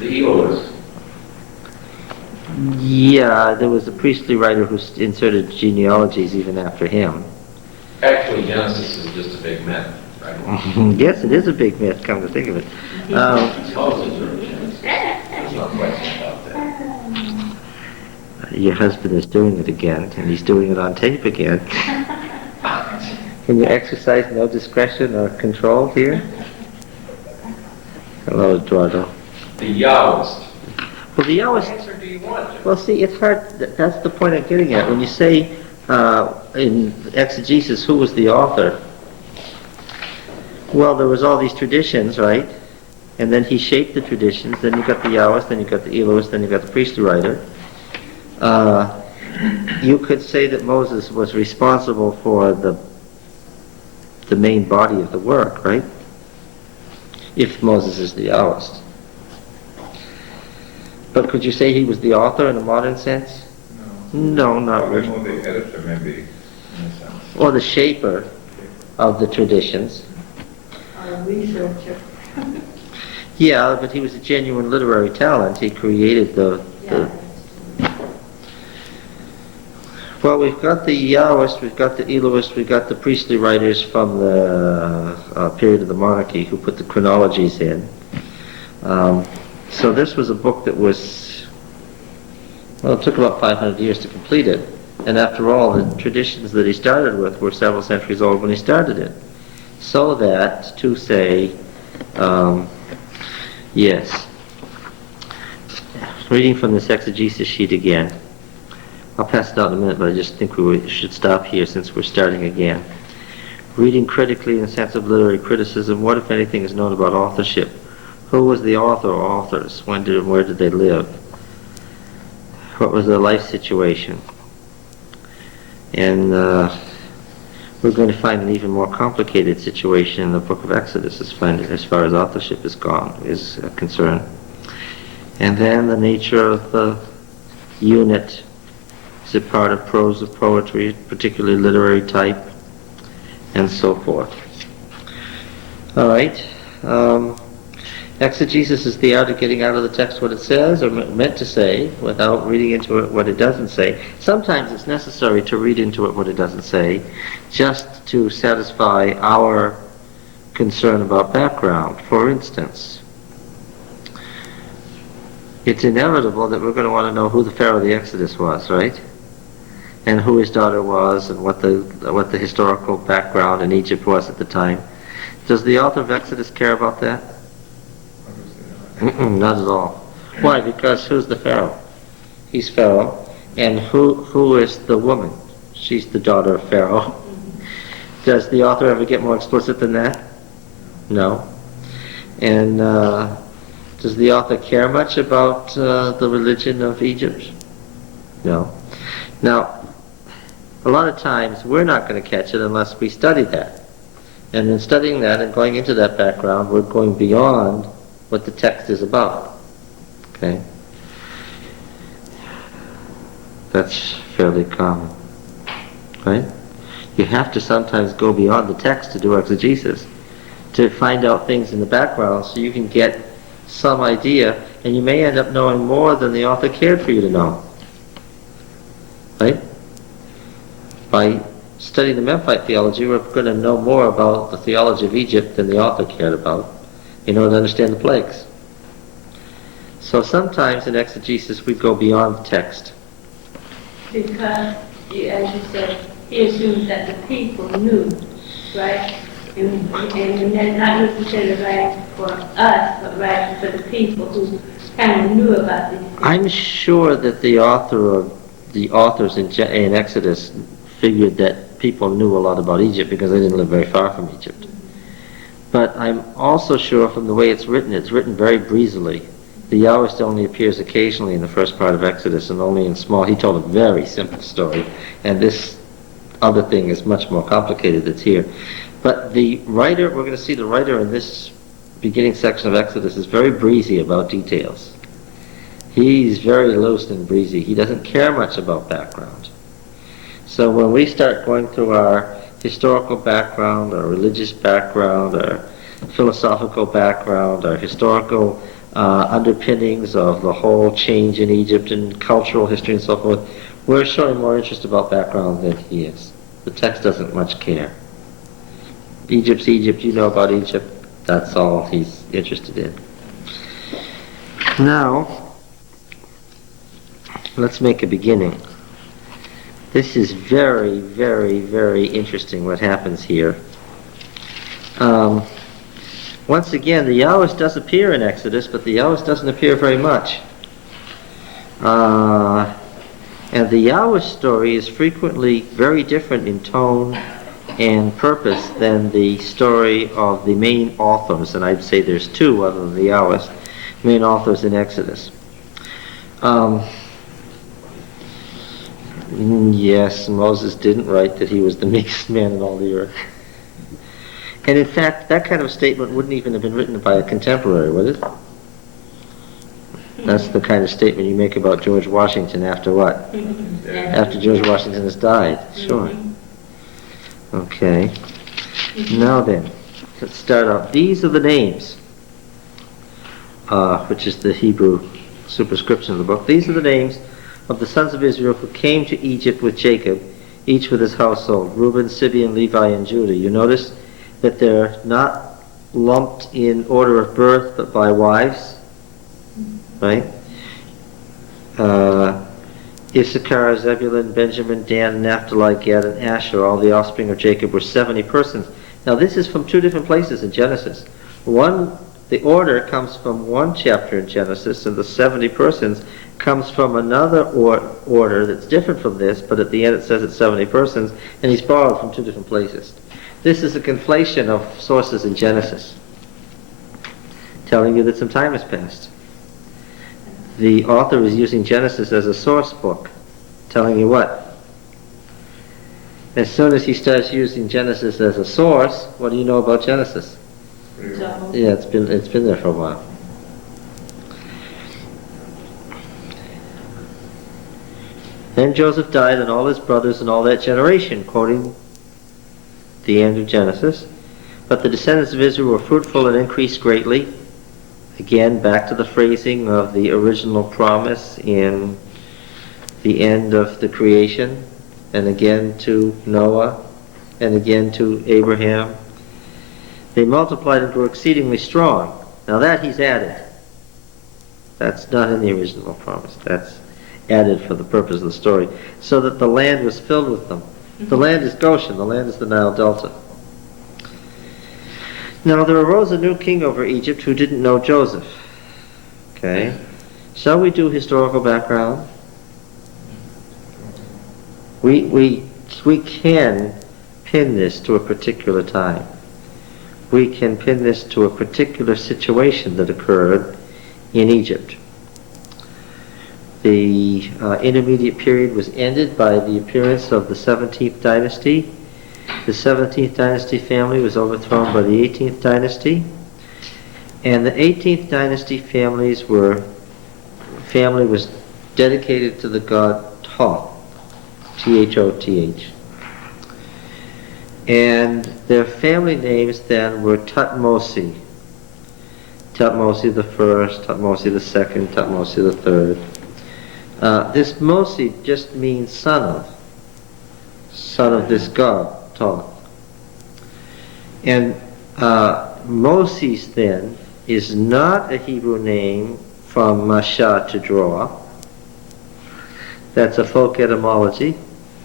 The Elohist. Yeah, there was a priestly writer who inserted genealogies even after him. Actually, Genesis is just a big myth, right? Yes, it is a big myth, come to think of it. Moses wrote Genesis. There's no question about that. Your husband is doing it again, and he's doing it on tape again. Can you exercise no discretion or control here? Hello, Eduardo. The Yahwist. Well, the Yahwist. What answer do you want? Well, see, it's hard. That's the point I'm getting at. When you say in exegesis, who was the author? Well, there was all these traditions, right? And then he shaped the traditions. Then you got the Yahwist, then you got the Elohist, then you got the priestly writer. You could say that Moses was responsible for the main body of the work, right? If Moses is the Yahwist. But could you say he was the author in a modern sense? No, not Probably really. more the editor, maybe, in a sense. Or the shaper of the traditions. A researcher. Yeah, but he was a genuine literary talent. He created the well, we've got the Yahwist, we've got the Elohist, we've got the priestly writers from the period of the monarchy who put the chronologies in. So this was a book that was, well, it took about 500 years to complete it. And after all, the traditions that he started with were several centuries old when he started it. So that, to say, yes. Reading from this exegesis sheet again. I'll pass it out in a minute, but I just think we should stop here since we're starting again. Reading critically in the sense of literary criticism, what, if anything, is known about authorship? Who was the author or authors? When did and where did they live? What was their life situation? And we're going to find an even more complicated situation in the book of Exodus as far as authorship is concerned. And then the nature of the unit. Is it part of prose or poetry, particularly literary type, and so forth. All right. Exegesis is the art of getting out of the text what it says or meant to say without reading into it what it doesn't say. Sometimes it's necessary to read into it what it doesn't say just to satisfy our concern about background. For instance, it's inevitable that we're going to want to know who the Pharaoh of the Exodus was, right? And who his daughter was, and what the historical background in Egypt was at the time. Does the author of Exodus care about that? Not at all. Why? Because who's the Pharaoh? He's Pharaoh. And who is the woman? She's the daughter of Pharaoh. Does the author ever get more explicit than that? No. And does the author care much about the religion of Egypt? No. Now, a lot of times we're not going to catch it unless we study that. And in studying that and going into that background, we're going beyond what the text is about. Okay? That's fairly common. Right? You have to sometimes go beyond the text to do exegesis, to find out things in the background so you can get some idea, and you may end up knowing more than the author cared for you to know. Right? By studying the Memphite theology, we're going to know more about the theology of Egypt than the author cared about in order to understand the plagues. So sometimes in exegesis we go beyond the text. Because, as you said, he assumes that the people knew, right? And that's not necessarily right for us, but right for the people who kind of knew about these things. I'm sure that the authors in Exodus figured that people knew a lot about Egypt because they didn't live very far from Egypt. But I'm also sure from the way it's written very breezily. The Yahwist only appears occasionally in the first part of Exodus and only in small. He told a very simple story, and this other thing is much more complicated that's here. But the writer, we're going to see the writer in this beginning section of Exodus is very breezy about details. He's very loose and breezy. He doesn't care much about background. So when we start going through our historical background, our religious background, our philosophical background, our historical underpinnings of the whole change in Egypt and cultural history and so forth. We're showing more interest about background than he is. The text doesn't much care. Egypt's Egypt, you know about Egypt, that's all he's interested in. Now, let's make a beginning. This is very, very, very interesting what happens here. Once again, the Yahwist does appear in Exodus, but the Yahwist doesn't appear very much. And the Yahwist story is frequently very different in tone and purpose than the story of the main authors, and I'd say there's two other than the Yahwist, main authors in Exodus. Yes, Moses didn't write that he was the meekest man in all the earth. And in fact, that kind of statement wouldn't even have been written by a contemporary, would it? That's the kind of statement you make about George Washington after what? After George Washington has died. Sure. Okay. Now then, let's start out. These are the names, which is the Hebrew superscription of the book. These are the names of the sons of Israel who came to Egypt with Jacob, each with his household, Reuben, Simeon, Levi, and Judah. You notice that they're not lumped in order of birth, but by wives, right? Issachar, Zebulun, Benjamin, Dan, Naphtali, Gad, and Asher, all the offspring of Jacob, were 70 persons. Now this is from two different places in Genesis. The order comes from one chapter in Genesis, and the 70 persons comes from another order that's different from this, but at the end it says it's 70 persons, and he's borrowed from two different places. This is a conflation of sources in Genesis, telling you that some time has passed. The author is using Genesis as a source book, telling you what? As soon as he starts using Genesis as a source, what do you know about Genesis? Yeah, it's been there for a while. Then Joseph died, and all his brothers and all that generation, quoting the end of Genesis. But the descendants of Israel were fruitful and increased greatly. Again, back to the phrasing of the original promise in the end of the creation, and again to Noah, and again to Abraham. They multiplied and grew exceedingly strong. Now that he's added. That's not in the original promise. That's added for the purpose of the story. So that the land was filled with them. The land is Goshen. The land is the Nile Delta. Now there arose a new king over Egypt who didn't know Joseph. Okay. Shall we do historical background? We can pin this to a particular time. We can pin this to a particular situation that occurred in Egypt. The intermediate period was ended by the appearance of the 17th dynasty. The 17th dynasty family was overthrown by the 18th dynasty. And the 18th dynasty family was dedicated to the god Thoth, T-H-O-T-H. And their family names then were Tutmosi. Tutmosi the first, Tutmosi the second, Tutmosi the third. This Mosi just means son of this god, Thoth. And Moses then is not a Hebrew name from Masha to draw. That's a folk etymology.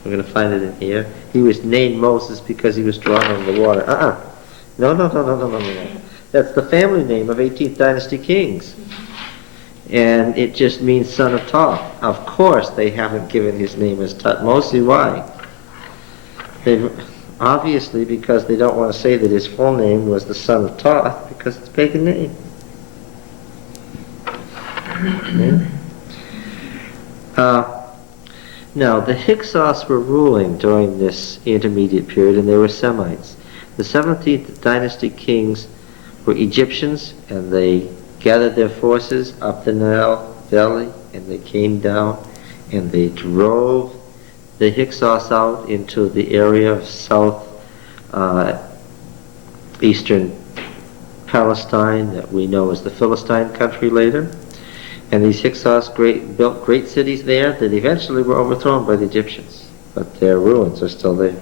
We're going to find it in here. He was named Moses because he was drawn on the water. No. That's the family name of 18th dynasty kings. And it just means son of Thoth. Of course they haven't given his name as Tutmosi. Why? Obviously because they don't want to say that his full name was the son of Thoth, because it's a pagan name. Now, the Hyksos were ruling during this intermediate period, and they were Semites. The 17th dynasty kings were Egyptians, and they gathered their forces up the Nile Valley, and they came down, and they drove the Hyksos out into the area of south eastern Palestine that we know as the Philistine country later. And these Hyksos built great cities there that eventually were overthrown by the Egyptians, but their ruins are still there.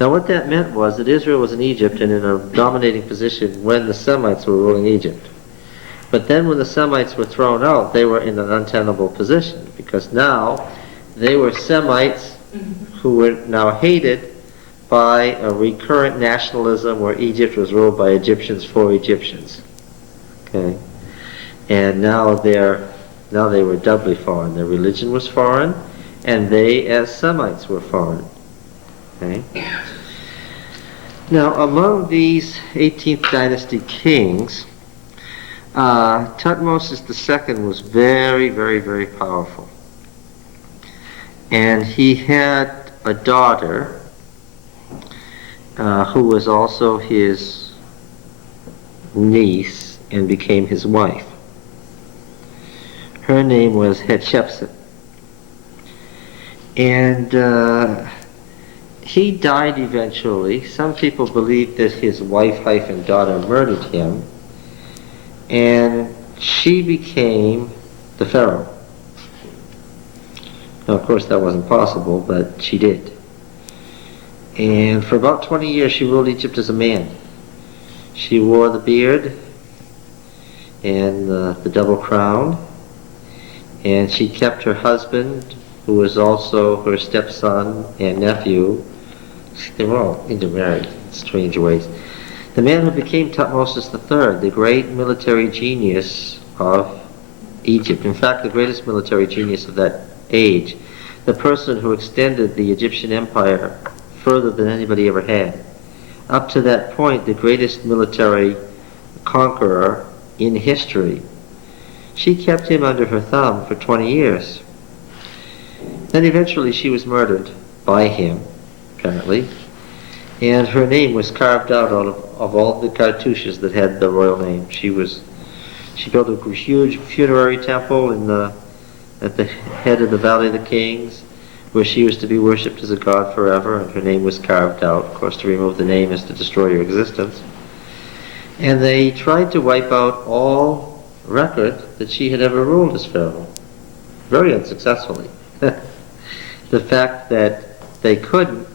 Now what that meant was that Israel was in Egypt and in a dominating position when the Semites were ruling Egypt. But then when the Semites were thrown out, they were in an untenable position, because now they were Semites who were now hated by a recurrent nationalism where Egypt was ruled by Egyptians for Egyptians. Okay? And now they were doubly foreign. Their religion was foreign, and they as Semites were foreign. Okay? Now among these 18th dynasty kings, Thutmose II was very, very, very powerful. And he had a daughter who was also his niece and became his wife. Her name was Hatshepsut. And he died eventually. Some people believe that his wife-daughter murdered him, and she became the pharaoh. Now, of course, that wasn't possible, but she did. And for about 20 years, she ruled Egypt as a man. She wore the beard and the double crown, and she kept her husband, who was also her stepson and nephew. They were all intermarried in strange ways. The man who became Thutmose III, the great military genius of Egypt, in fact, the greatest military genius of that age, the person who extended the Egyptian empire further than anybody ever had. Up to that point, the greatest military conqueror in history. She kept him under her thumb for 20 years. Then eventually she was murdered by him, apparently, and her name was carved out of all the cartouches that had the royal name. She built a huge funerary temple at the head of the Valley of the Kings, where she was to be worshipped as a god forever, and her name was carved out. Of course, to remove the name is to destroy her existence. And they tried to wipe out all record that she had ever ruled as pharaoh, very unsuccessfully. The fact that they couldn't,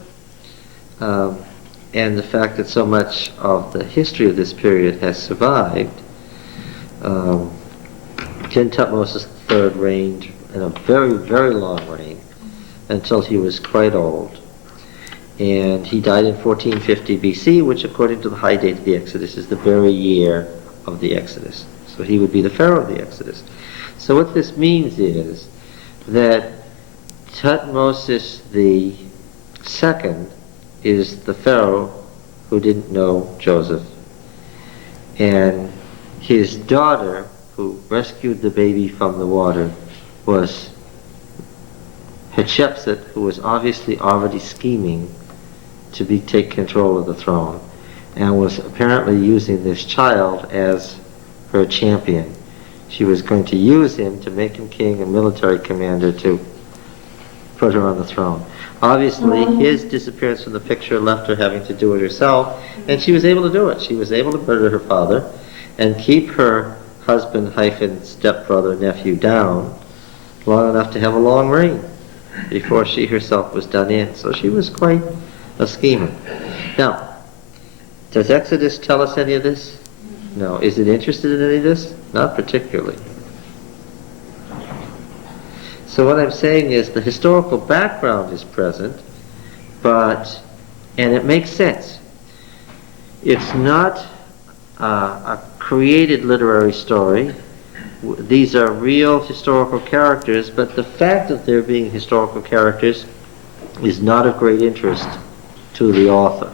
and the fact that so much of the history of this period has survived, King Thutmose III reigned in a very, very long reign until he was quite old. And he died in 1450 BC, which according to the high date of the Exodus is the very year of the Exodus. So he would be the pharaoh of the Exodus. So what this means is that Thutmose II is the pharaoh who didn't know Joseph. And his daughter, who rescued the baby from the water, was Hatshepsut, who was obviously already scheming to take control of the throne, and was apparently using this child as her champion. She was going to use him to make him king and military commander to put her on the throne. Obviously, his disappearance from the picture left her having to do it herself, and she was able to do it. She was able to murder her father and keep her husband - stepbrother nephew down long enough to have a long reign before she herself was done in. So she was quite a schemer. Now, does Exodus tell us any of this? No. Is it interested in any of this? Not particularly. So what I'm saying is the historical background is present, and it makes sense. It's not a created literary story. These are real historical characters, but the fact of there being historical characters is not of great interest to the author.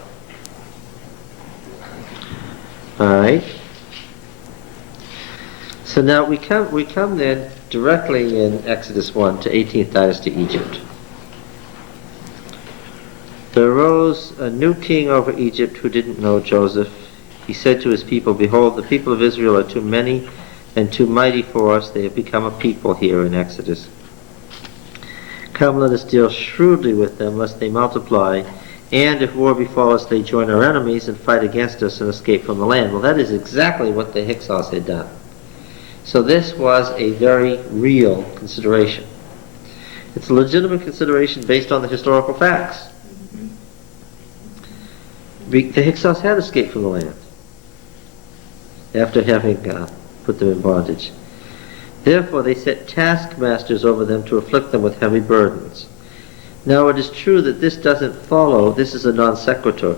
All right? So now we come then directly in Exodus 1 to 18th dynasty Egypt. There arose a new king over Egypt who didn't know Joseph. He said to his people, "Behold, the people of Israel are too many and too mighty for us. They have become a people," here in Exodus. "Come, let us deal shrewdly with them, lest they multiply And if war befall us, they join our enemies and fight against us and escape from the land. Well, that is exactly what the Hyksos had done. So this was a very real consideration. It's a legitimate consideration based on the historical facts. The Hyksos had escaped from the land after having put them in bondage. Therefore, they set taskmasters over them to afflict them with heavy burdens. Now, it is true that this doesn't follow, this is a non sequitur,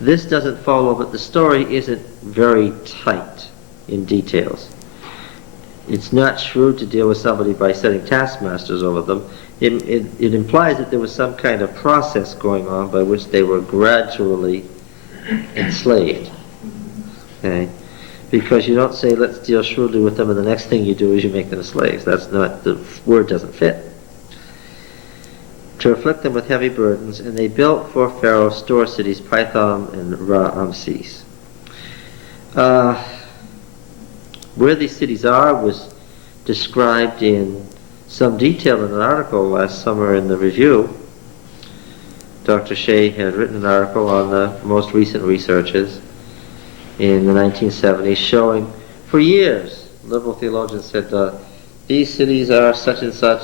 this doesn't follow, but the story isn't very tight in details. It's not shrewd to deal with somebody by setting taskmasters over them. It implies that there was some kind of process going on by which they were gradually enslaved. Okay? Because you don't say, let's deal shrewdly with them, and the next thing you do is you make them slaves. That's not, the word doesn't fit. To afflict them with heavy burdens, and they built for Pharaoh store cities, Pithom and Ramses. Where these cities are was described in some detail in an article last summer in the Review. Dr. Shea had written an article on the most recent researches in the 1970s showing, for years, liberal theologians said, these cities are such and such,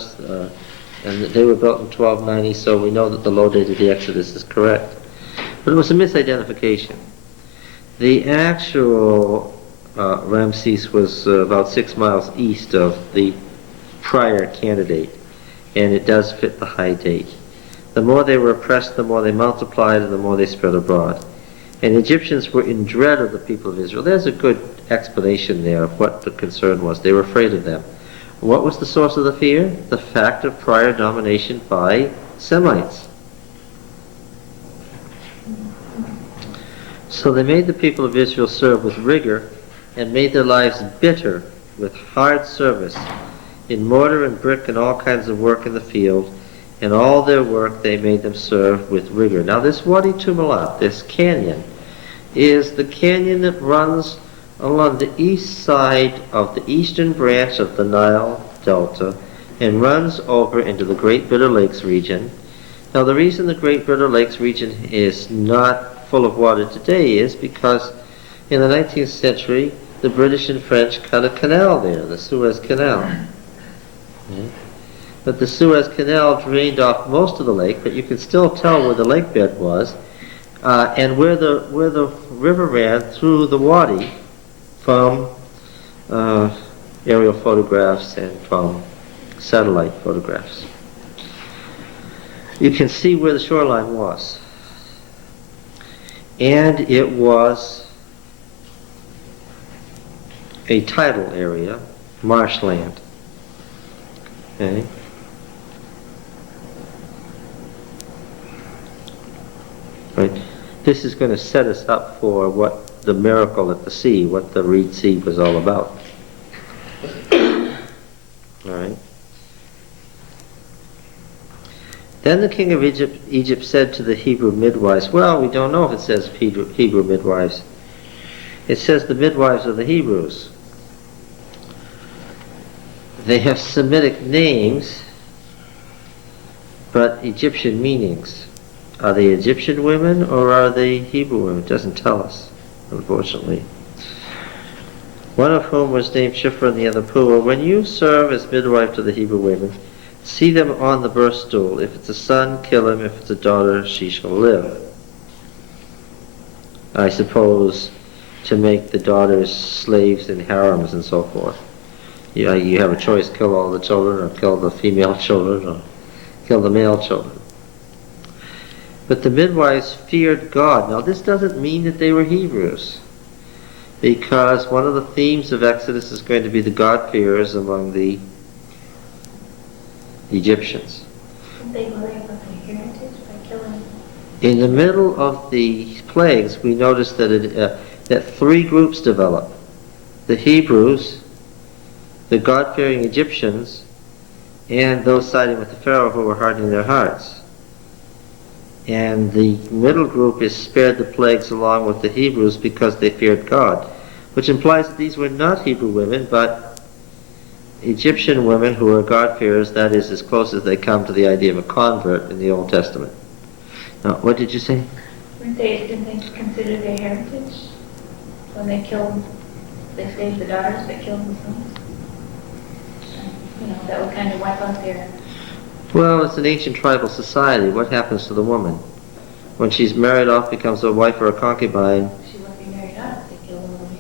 and they were built in 1290, so we know that the low date of the Exodus is correct. But it was a misidentification. The actual Ramses was about 6 miles east of the prior candidate, and it does fit the high date. The more they were oppressed, the more they multiplied, and the more they spread abroad. And Egyptians were in dread of the people of Israel. There's a good explanation there of what the concern was. They were afraid of them. What was the source of the fear? The fact of prior domination by Semites. So they made the people of Israel serve with rigor and made their lives bitter with hard service in mortar and brick and all kinds of work in the field. In all their work they made them serve with rigor. Now this Wadi Tumilat, this canyon, is the canyon that runs along the east side of the eastern branch of the Nile Delta and runs over into the Great Bitter Lakes region. Now the reason the Great Bitter Lakes region is not full of water today is because in the 19th century the British and French cut a canal there, the Suez Canal. Okay. But the Suez Canal drained off most of the lake, but you can still tell where the lake bed was, and where the river ran through the wadi from aerial photographs and from satellite photographs. You can see where the shoreline was. And it was a tidal area, marshland. Okay. Right. This is going to set us up for what the miracle at the sea, what the Reed Sea was all about. All right. Then the king of Egypt said to the Hebrew midwives, well, we don't know if it says Hebrew midwives. It says the midwives of the Hebrews. They have Semitic names, but Egyptian meanings. Are they Egyptian women or are they Hebrew women? It doesn't tell us, unfortunately. One of whom was named Shiphrah and the other Puah. When you serve as midwife to the Hebrew women, see them on the birth stool. If it's a son, kill him. If it's a daughter, she shall live. I suppose to make the daughters slaves in harems and so forth. You have a choice, kill all the children or kill the female children or kill the male children. But the midwives feared God. Now this doesn't mean that they were Hebrews, because one of the themes of Exodus is going to be the God-fearers among the Egyptians. They worry about their heritage by killing. In the middle of the plagues, we notice that that three groups develop. The Hebrews, the God-fearing Egyptians, and those siding with the Pharaoh who were hardening their hearts. And the middle group is spared the plagues along with the Hebrews because they feared God, which implies that these were not Hebrew women, but Egyptian women who were God-fearers. That is as close as they come to the idea of a convert in the Old Testament. What did you say? Didn't they consider their heritage when they saved the daughters but killed the sons? You know, that would kind of wipe out their, Well, it's an ancient tribal society. What happens to the woman? When she's married off, becomes a wife or a concubine. she wouldn't be married off if they killed all the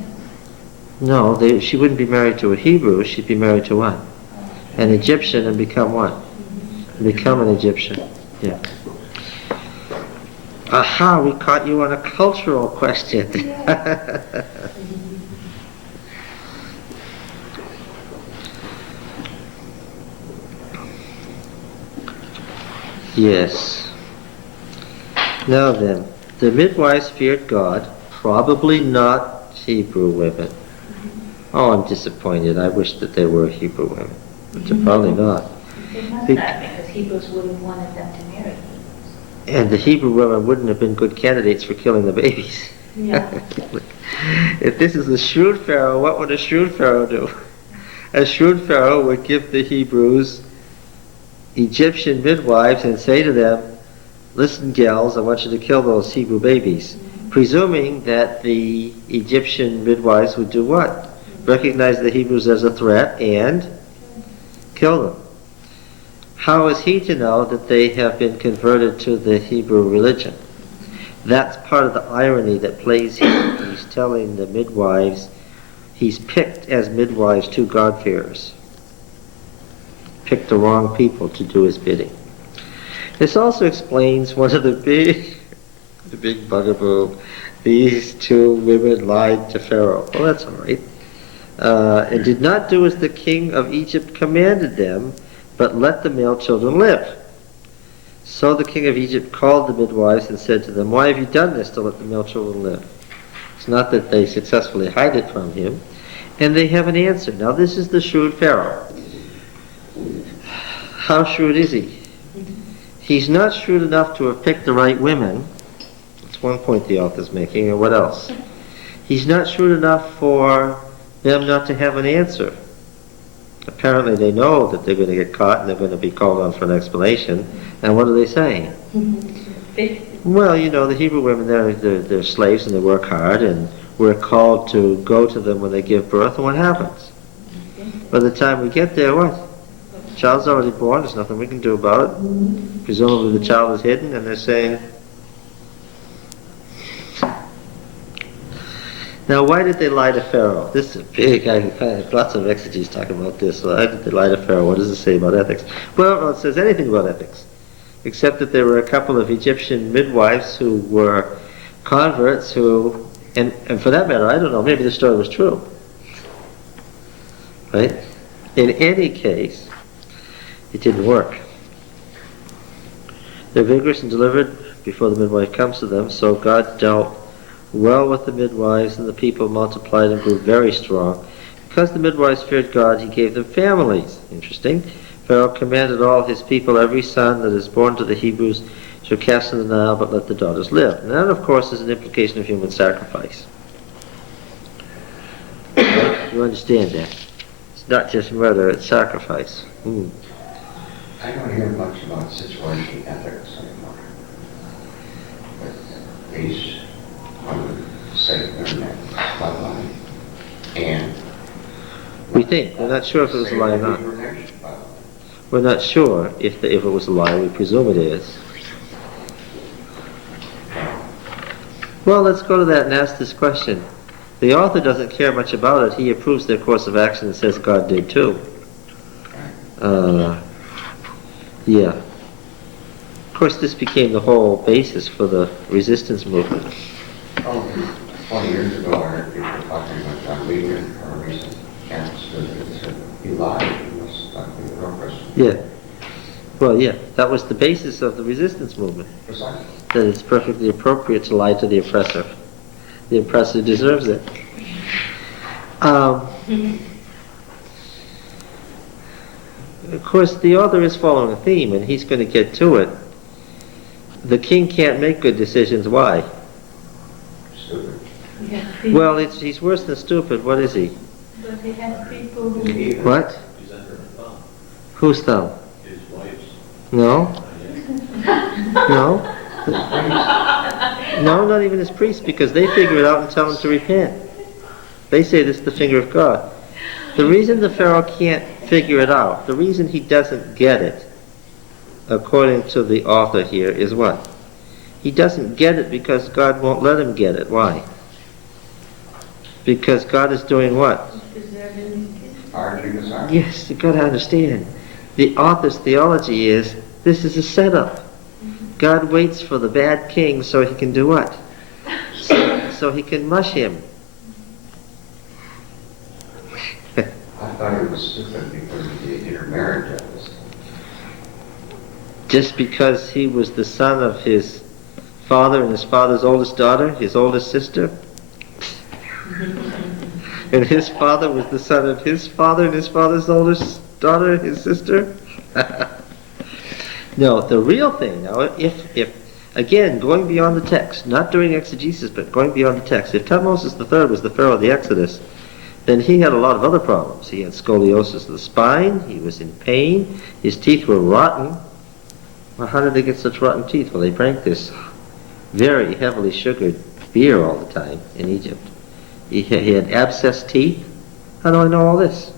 males. No, she wouldn't be married to a Hebrew. She'd be married to what? An Egyptian, and become what? Become an Egyptian. Yeah. Aha, we caught you on a cultural question. Yes. Now then, the midwives feared God, probably not Hebrew women. Oh, I'm disappointed. I wish that they were Hebrew women, but they're probably not. They must Be- not, because Hebrews would have wanted them to marry Hebrews. And the Hebrew women wouldn't have been good candidates for killing the babies. Yeah. If this is a shrewd pharaoh, what would a shrewd pharaoh do? A shrewd pharaoh would give the Hebrews Egyptian midwives and say to them, listen, gals, I want you to kill those Hebrew babies. Presuming that the Egyptian midwives would do what? Recognize the Hebrews as a threat and kill them. How is he to know that they have been converted to the Hebrew religion? That's part of the irony that plays here. He's telling the midwives, he's picked as midwives two God-fearers. Picked the wrong people to do his bidding. This also explains one of the big bugaboo. These two women lied to Pharaoh. Well, that's all right. And did not do as the king of Egypt commanded them, but let the male children live. So the king of Egypt called the midwives and said to them, why have you done this to let the male children live? It's not that they successfully hide it from him. And they have an answer. Now this is the shrewd Pharaoh. How shrewd is he? He's not shrewd enough to have picked the right women. That's one point the author's making. And what else? He's not shrewd enough for them not to have an answer. Apparently they know that they're going to get caught and they're going to be called on for an explanation. And what are they saying? Well, you know, the Hebrew women, they're slaves and they work hard, and we're called to go to them when they give birth, and what happens? By the time we get there, what? The child's already born, there's nothing we can do about it. Presumably the child is hidden, and they're saying... Now, why did they lie to Pharaoh? This is big. I have lots of exegetes talking about this. Why did they lie to Pharaoh? What does it say about ethics? Well, it says anything about ethics, except that there were a couple of Egyptian midwives who were converts who, and for that matter, I don't know, maybe the story was true. Right? In any case, it didn't work. They're vigorous and delivered before the midwife comes to them, so God dealt well with the midwives, and the people multiplied and grew very strong. Because the midwives feared God, he gave them families. Interesting. Pharaoh commanded all his people, every son that is born to the Hebrews shall cast in the Nile, but let the daughters live. And that, of course, is an implication of human sacrifice. You understand that? It's not just murder, it's sacrifice. I don't hear much about situation ethics anymore. But these women say they're not bloodline. And We think. We're not sure if it was a lie or not. We're not sure if it was a lie. We presume it is. Well, let's go to that and ask this question. The author doesn't care much about it. He approves their course of action and says God did too. Yeah. Of course, this became the whole basis for the resistance movement. 20 years ago, I heard people talking about John Legion for a recent cancer. They said he lied. He was not being a real person. Yeah. Well, yeah. That was the basis of the resistance movement. Precisely. That it's perfectly appropriate to lie to the oppressor. The oppressor deserves it. Of course, the author is following a theme, and he's going to get to it. The king can't make good decisions. Why? Stupid. Well, he's worse than stupid. What is he? But he has people who... What? He's under the thumb. Whose thumb? His wife's. No? No? No, not even his priests, because they figure it out and tell him to repent. They say this is the finger of God. The reason the Pharaoh can't figure it out, the reason he doesn't get it, according to the author here, is what? He doesn't get it because God won't let him get it. Why? Because God is doing what? Hardening his heart. Yes, you've got to understand. The author's theology is, this is a setup. God waits for the bad king so he can do what? So he can mush him. I thought he was stupid because he intermarried at this time. Just because he was the son of his father and his father's oldest daughter, his oldest sister, and his father was the son of his father and his father's oldest daughter, his sister. No, the real thing now, if again, going beyond the text, not doing exegesis, but going beyond the text, if Tutmosis III was the Pharaoh of the Exodus, then he had a lot of other problems. He had scoliosis of the spine, he was in pain, his teeth were rotten. Well, how did they get such rotten teeth? Well, they drank this very heavily sugared beer all the time in Egypt. He had abscessed teeth. How do I know all this?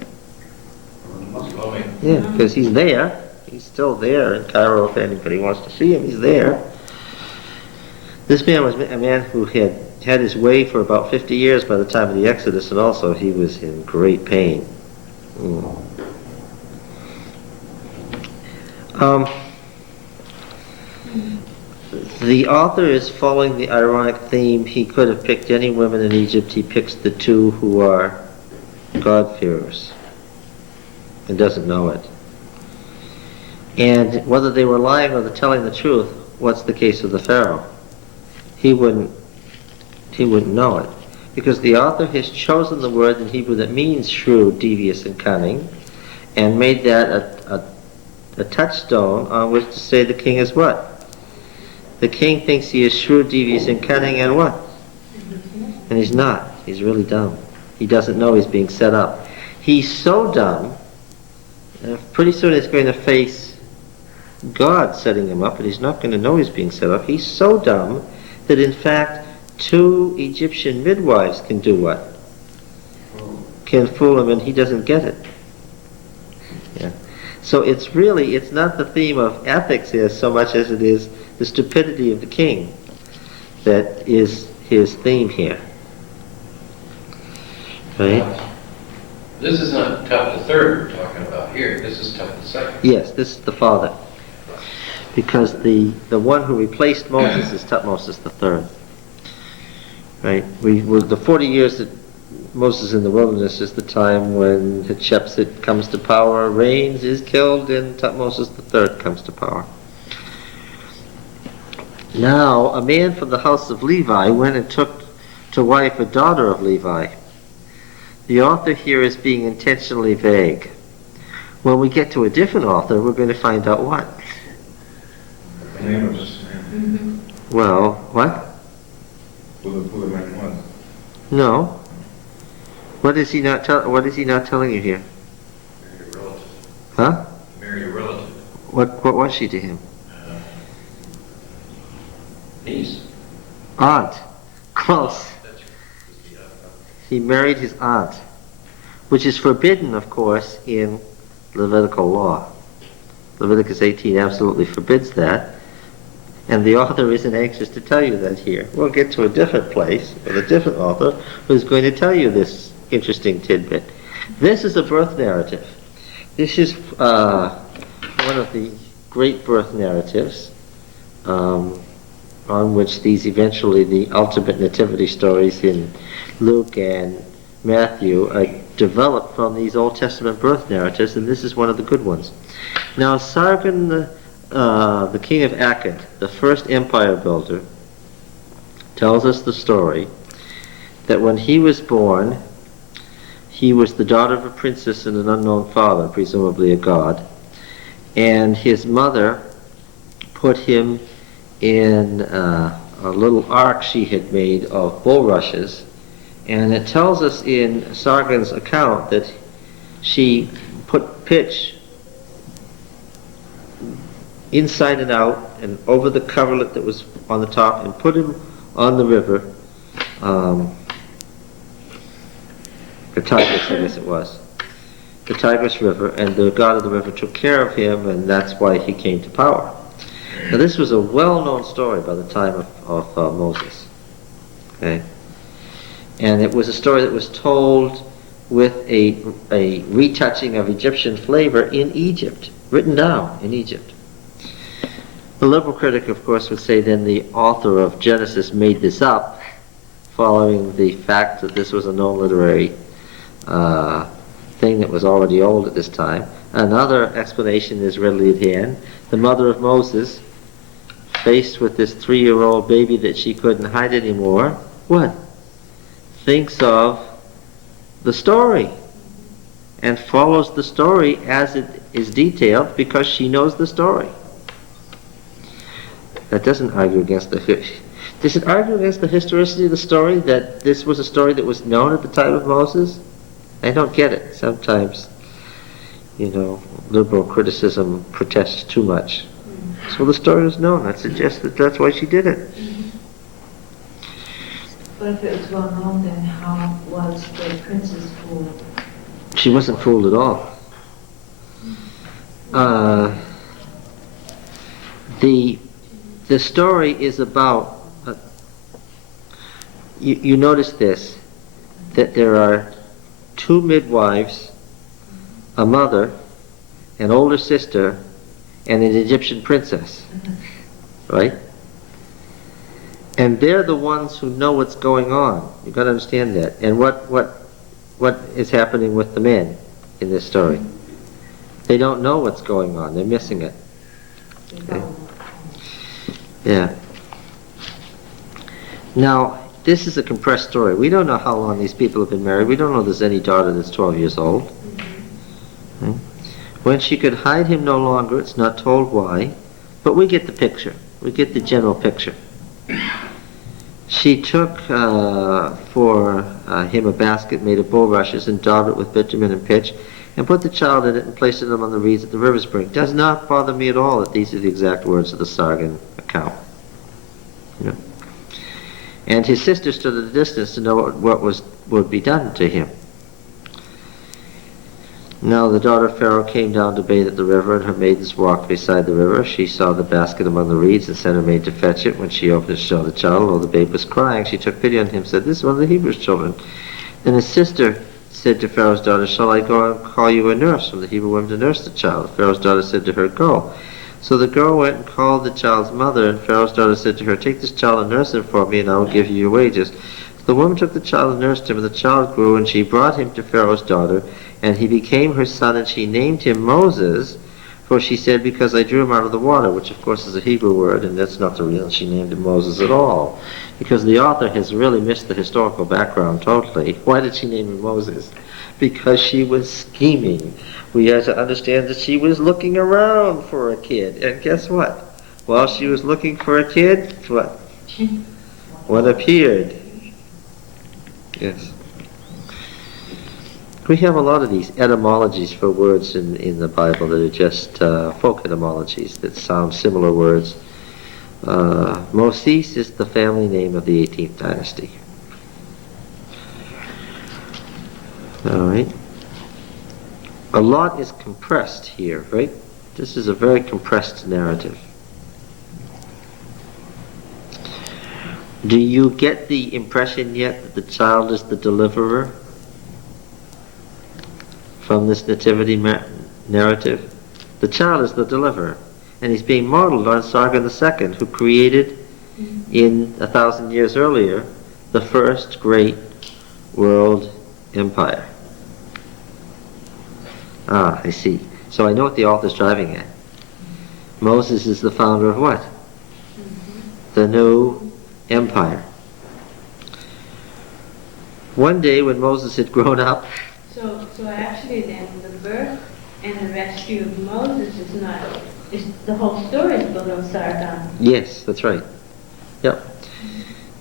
Yeah, because he's there. He's still there in Cairo if anybody wants to see him. He's there. This man was a man who had had his way for about 50 years by the time of the Exodus, and also he was in great pain. The author is following the ironic theme. He could have picked any women in Egypt. He picks the two who are God-fearers and doesn't know it. And whether they were lying or they're telling the truth, what's the case of the Pharaoh? He wouldn't know it. Because the author has chosen the word in Hebrew that means shrewd, devious, and cunning, and made that a touchstone on which to say the king is what? The king thinks he is shrewd, devious, and cunning, and what? And he's not. He's really dumb. He doesn't know he's being set up. He's so dumb, pretty soon he's going to face God setting him up, and he's not going to know he's being set up. He's so dumb that in fact 2 Egyptian midwives can do what? Can fool him, and he doesn't get it. Yeah. So it's not the theme of ethics here so much as it is the stupidity of the king that is his theme here. Right? This is not Tut the third we're talking about here. This is Tut the second. Yes, this is the father. Because the one who replaced Moses is Tutmosis III. Right? The 40 years that Moses in the wilderness is the time when Hatshepsut comes to power, reigns, is killed, and Tutmosis III comes to power. Now, a man from the house of Levi went and took to wife a daughter of Levi. The author here is being intentionally vague. When we get to a different author, we're going to find out what. The name of this man. Well, what? Who the man was. No. What is he not telling you here? Married a relative. Huh? Married a relative. What was she to him? Niece. Aunt. Close. That's the He married his aunt, which is forbidden, of course, in Levitical law. Leviticus 18 absolutely forbids that, and the author isn't anxious to tell you that here. We'll get to a different place with a different author who's going to tell you this interesting tidbit. This is a birth narrative. This is one of the great birth narratives on which these eventually the ultimate nativity stories in Luke and Matthew are developed from these Old Testament birth narratives, and this is one of the good ones. Now, Sargon, the king of Akkad, the first empire builder, tells us the story that when he was born, he was the daughter of a princess and an unknown father, presumably a god, and his mother put him in a little ark she had made of bulrushes, and it tells us in Sargon's account that she put pitch inside and out, and over the coverlet that was on the top, and put him on the river, the Tigris, I guess it was, the Tigris River, and the god of the river took care of him, and that's why he came to power. Now this was a well-known story by the time of Moses, okay? And it was a story that was told with a retouching of Egyptian flavor in Egypt, written down in Egypt. The liberal critic, of course, would say then the author of Genesis made this up, following the fact that this was a known literary thing that was already old at this time. Another explanation is readily at hand. The mother of Moses, faced with this 3-year-old baby that she couldn't hide anymore, what? Thinks of the story and follows the story as it is detailed because she knows the story. That doesn't argue against does it argue against the historicity of the story, that this was a story that was known at the time of Moses? I don't get it. Sometimes, liberal criticism protests too much. So the story was known. I suggest that that's why she did it. But if it was well known, then how was the princess fooled? She wasn't fooled at all. The story is about, you notice this, that there are 2 midwives, a mother, an older sister, and an Egyptian princess, right? And they're the ones who know what's going on. You've got to understand that. And what is happening with the men in this story? They don't know what's going on. They're missing it. Okay? Yeah. Now, this is a compressed story. We don't know how long these people have been married. We don't know there's any daughter that's 12 years old. Okay? When she could hide him no longer, it's not told why, but we get the picture. We get the general picture. She took for him a basket made of bulrushes and daubed it with bitumen and pitch, and put the child in it and placed it among the reeds at the river's brink. Does not bother me at all that these are the exact words of the Sargon account. And his sister stood at a distance to know what would be done to him. Now the daughter of Pharaoh came down to bathe at the river, and her maidens walked beside the river. She saw the basket among the reeds and sent her maid to fetch it. When she opened it, she saw the child. Although the babe was crying, she took pity on him and said, "This is one of the Hebrews' children." Then his sister said to Pharaoh's daughter, "Shall I go and call you a nurse from the Hebrew women to nurse the child?" Pharaoh's daughter said to her, "Go." So the girl went and called the child's mother, and Pharaoh's daughter said to her, "Take this child and nurse him for me, and I will give you your wages." So the woman took the child and nursed him, and the child grew, and she brought him to Pharaoh's daughter, and he became her son, and she named him Moses, for she said, "Because I drew him out of the water," which of course is a Hebrew word, and that's not the reason she named him Moses at all, because the author has really missed the historical background totally. Why did she name him Moses? Because she was scheming. We have to understand that she was looking around for a kid, and guess what? While she was looking for a kid, what? One appeared. Yes. We have a lot of these etymologies for words in the Bible that are just folk etymologies that sound similar words. Moses is the family name of the 18th dynasty. All right. A lot is compressed here, right? This is a very compressed narrative. Do you get the impression yet that the child is the deliverer from this nativity narrative? The child is the deliverer, and he's being modeled on Sargon II, who created in 1,000 years earlier the first great world empire. Ah, I see. So I know what the author's driving at. Moses is the founder of what? The new empire. One day when Moses had grown up, So actually then, the birth and the rescue of Moses is the whole story is built on Sargon. yes, that's right. Yep.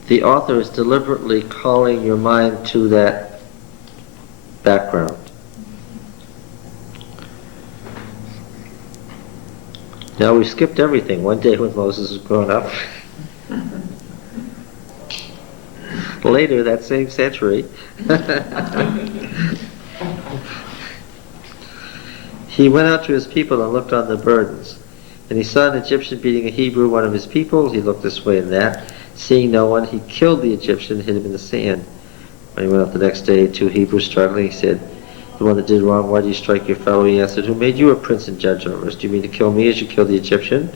The author is deliberately calling your mind to that background. Now, we skipped everything. One day when Moses was growing up. Later that same century, he went out to his people and looked on the burdens. And he saw an Egyptian beating a Hebrew, one of his people. He looked this way and that. Seeing no one, he killed the Egyptian and hid him in the sand. When he went up the next day, 2 Hebrews struggling, he said, the one that did wrong, why do you strike your fellow? He answered, who made you a prince and judge over us? Do you mean to kill me as you killed the Egyptian?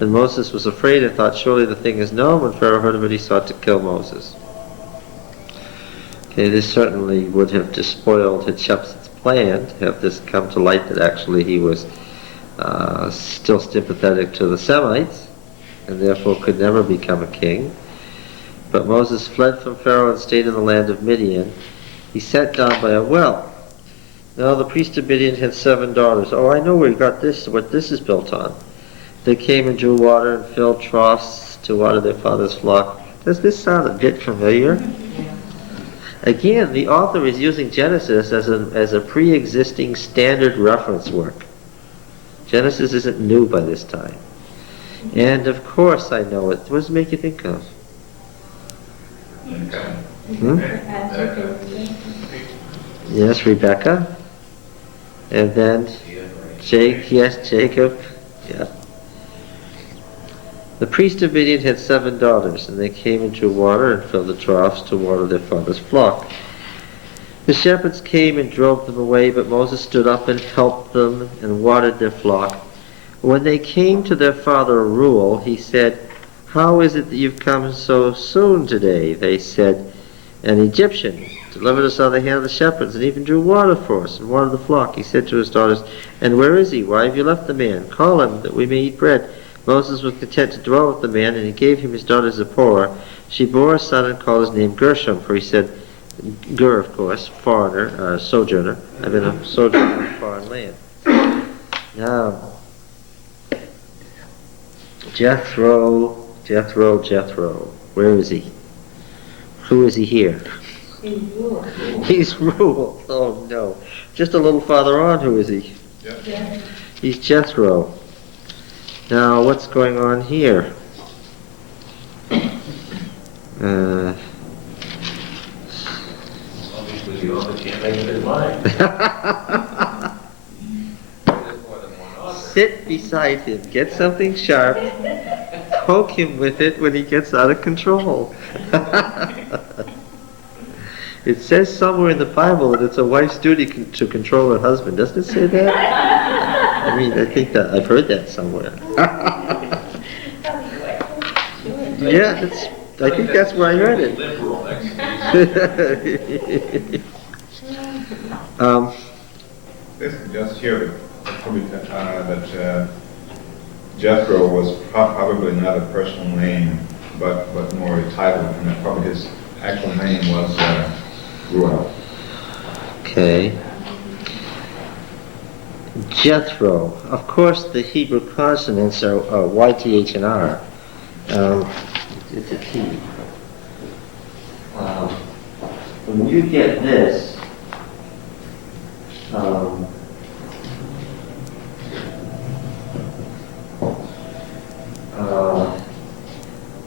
And Moses was afraid and thought, surely the thing is known. When Pharaoh heard of it, he sought to kill Moses. Okay, this certainly would have despoiled Hatshepsut's plan to have this come to light that actually he was still sympathetic to the Semites and therefore could never become a king. But Moses fled from Pharaoh and stayed in the land of Midian. He sat down by a well. Now the priest of Midian had 7 daughters. Oh, I know where he got this, what this is built on. They came and drew water and filled troughs to water their father's flock. Does this sound a bit familiar? Again, the author is using Genesis as a pre-existing standard reference work. Genesis isn't new by this time. And of course I know it. What does it make you think of? Hmm? Yes, Rebecca. And then Jacob. Yeah. The priest of Midian had 7 daughters, and they came and drew water and filled the troughs to water their father's flock. The shepherds came and drove them away, but Moses stood up and helped them and watered their flock. When they came to their father Reuel, he said, how is it that you've come so soon today? They said, an Egyptian delivered us out of the hand of the shepherds and even drew water for us and watered the flock. He said to his daughters, and where is he? Why have you left the man? Call him that we may eat bread. Moses was content to dwell with the man, and he gave him his daughter Zipporah. She bore a son and called his name Gershom, for he said, Ger, of course, foreigner, sojourner. I've been a sojourner in a foreign land. Now, Jethro. Where is he? Who is he here? He's Reuel. Oh no. Just a little farther on, who is he? Yeah. He's Jethro. Now, what's going on here? Obviously, the author can't make up his mind. There's more than one author. Sit beside him, get something sharp, poke him with it when he gets out of control. It says somewhere in the Bible that it's a wife's duty to control her husband. Doesn't it say that? I mean, I think that I've heard that somewhere. Yeah, I think that's where I heard it. Liberal exegesis. Just here, that Jethro was probably not a personal name, but more a title, and that probably his actual name was Reuel. Okay. Jethro. Of course, the Hebrew consonants are Y, T, H, and R. It's a T. When you get this,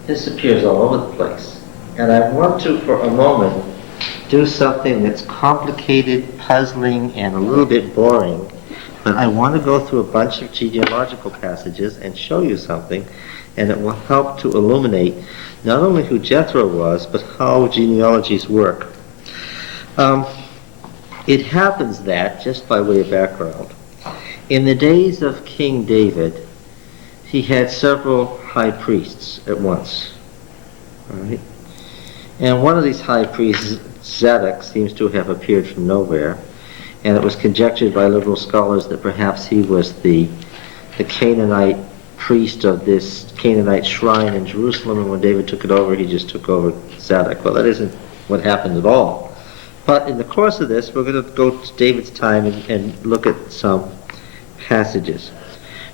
this appears all over the place. And I want to, for a moment, do something that's complicated, puzzling, and a little bit boring. But I want to go through a bunch of genealogical passages and show you something, and it will help to illuminate not only who Jethro was, but how genealogies work. It happens that, just by way of background, in the days of King David, he had several high priests at once. All right? And one of these high priests, Zadok, seems to have appeared from nowhere, and it was conjectured by liberal scholars that perhaps he was the Canaanite priest of this Canaanite shrine in Jerusalem, and when David took it over, he just took over Zadok. Well, that isn't what happened at all. But in the course of this, we're going to go to David's time and look at some passages.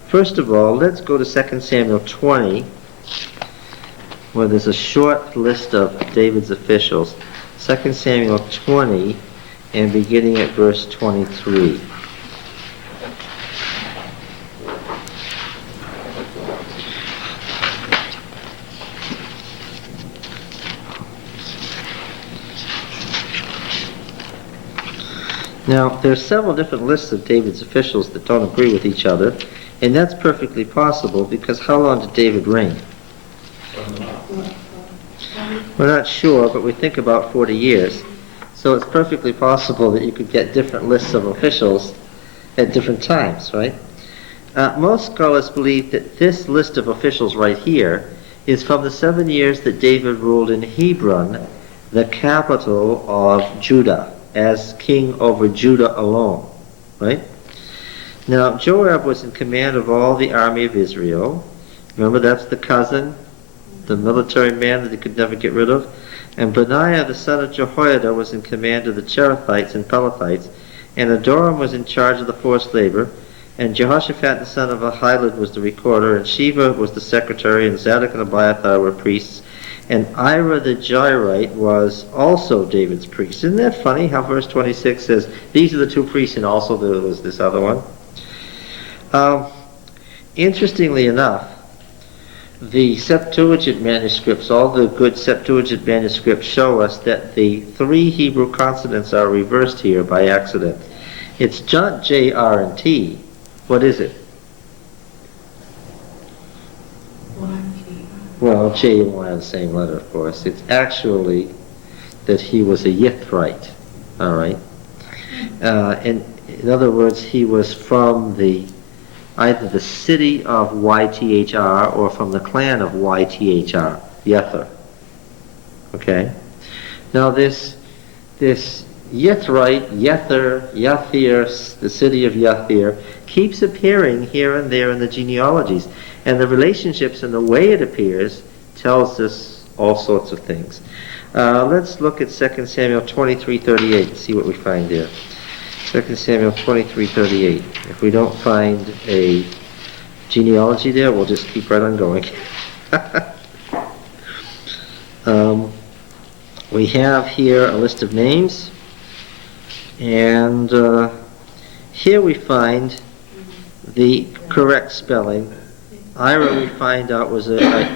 First of all, let's go to 2 Samuel 20, where there's a short list of David's officials. 2 Samuel 20, and beginning at verse 23. Now, there are several different lists of David's officials that don't agree with each other, and that's perfectly possible because how long did David reign? We're not sure, but we think about 40 years. So it's perfectly possible that you could get different lists of officials at different times, right? Most scholars believe that this list of officials right here is from the 7 years that David ruled in Hebron, the capital of Judah, as king over Judah alone, right? Now, Joab was in command of all the army of Israel. Remember, that's the cousin, the military man that he could never get rid of. And Benaiah, the son of Jehoiada, was in command of the Cherethites and Pelethites. And Adoram was in charge of the forced labor. And Jehoshaphat, the son of Ahilud, was the recorder. And Sheva was the secretary. And Zadok and Abiathar were priests. And Ira the Jairite was also David's priest. Isn't that funny how verse 26 says, these are the two priests and also there was this other one? Interestingly enough, the Septuagint manuscripts, all the good Septuagint manuscripts show us that the 3 Hebrew consonants are reversed here by accident. It's not J, R, and T. What is it? Well, J and Y are the same letter, of course. It's actually that he was a Yithrite, all right? And in other words, he was from either the city of YTHR or from the clan of YTHR, Yether. Okay? Now this Yithrite, Yether, Yathir, the city of Yathir, keeps appearing here and there in the genealogies. And the relationships and the way it appears tells us all sorts of things. Let's look at 2 Samuel 23:38 and see what we find there. 2 Samuel 23:38. If we don't find a genealogy there, we'll just keep right on going. We have here a list of names, and here we find the correct spelling. Ira, we find out, was a...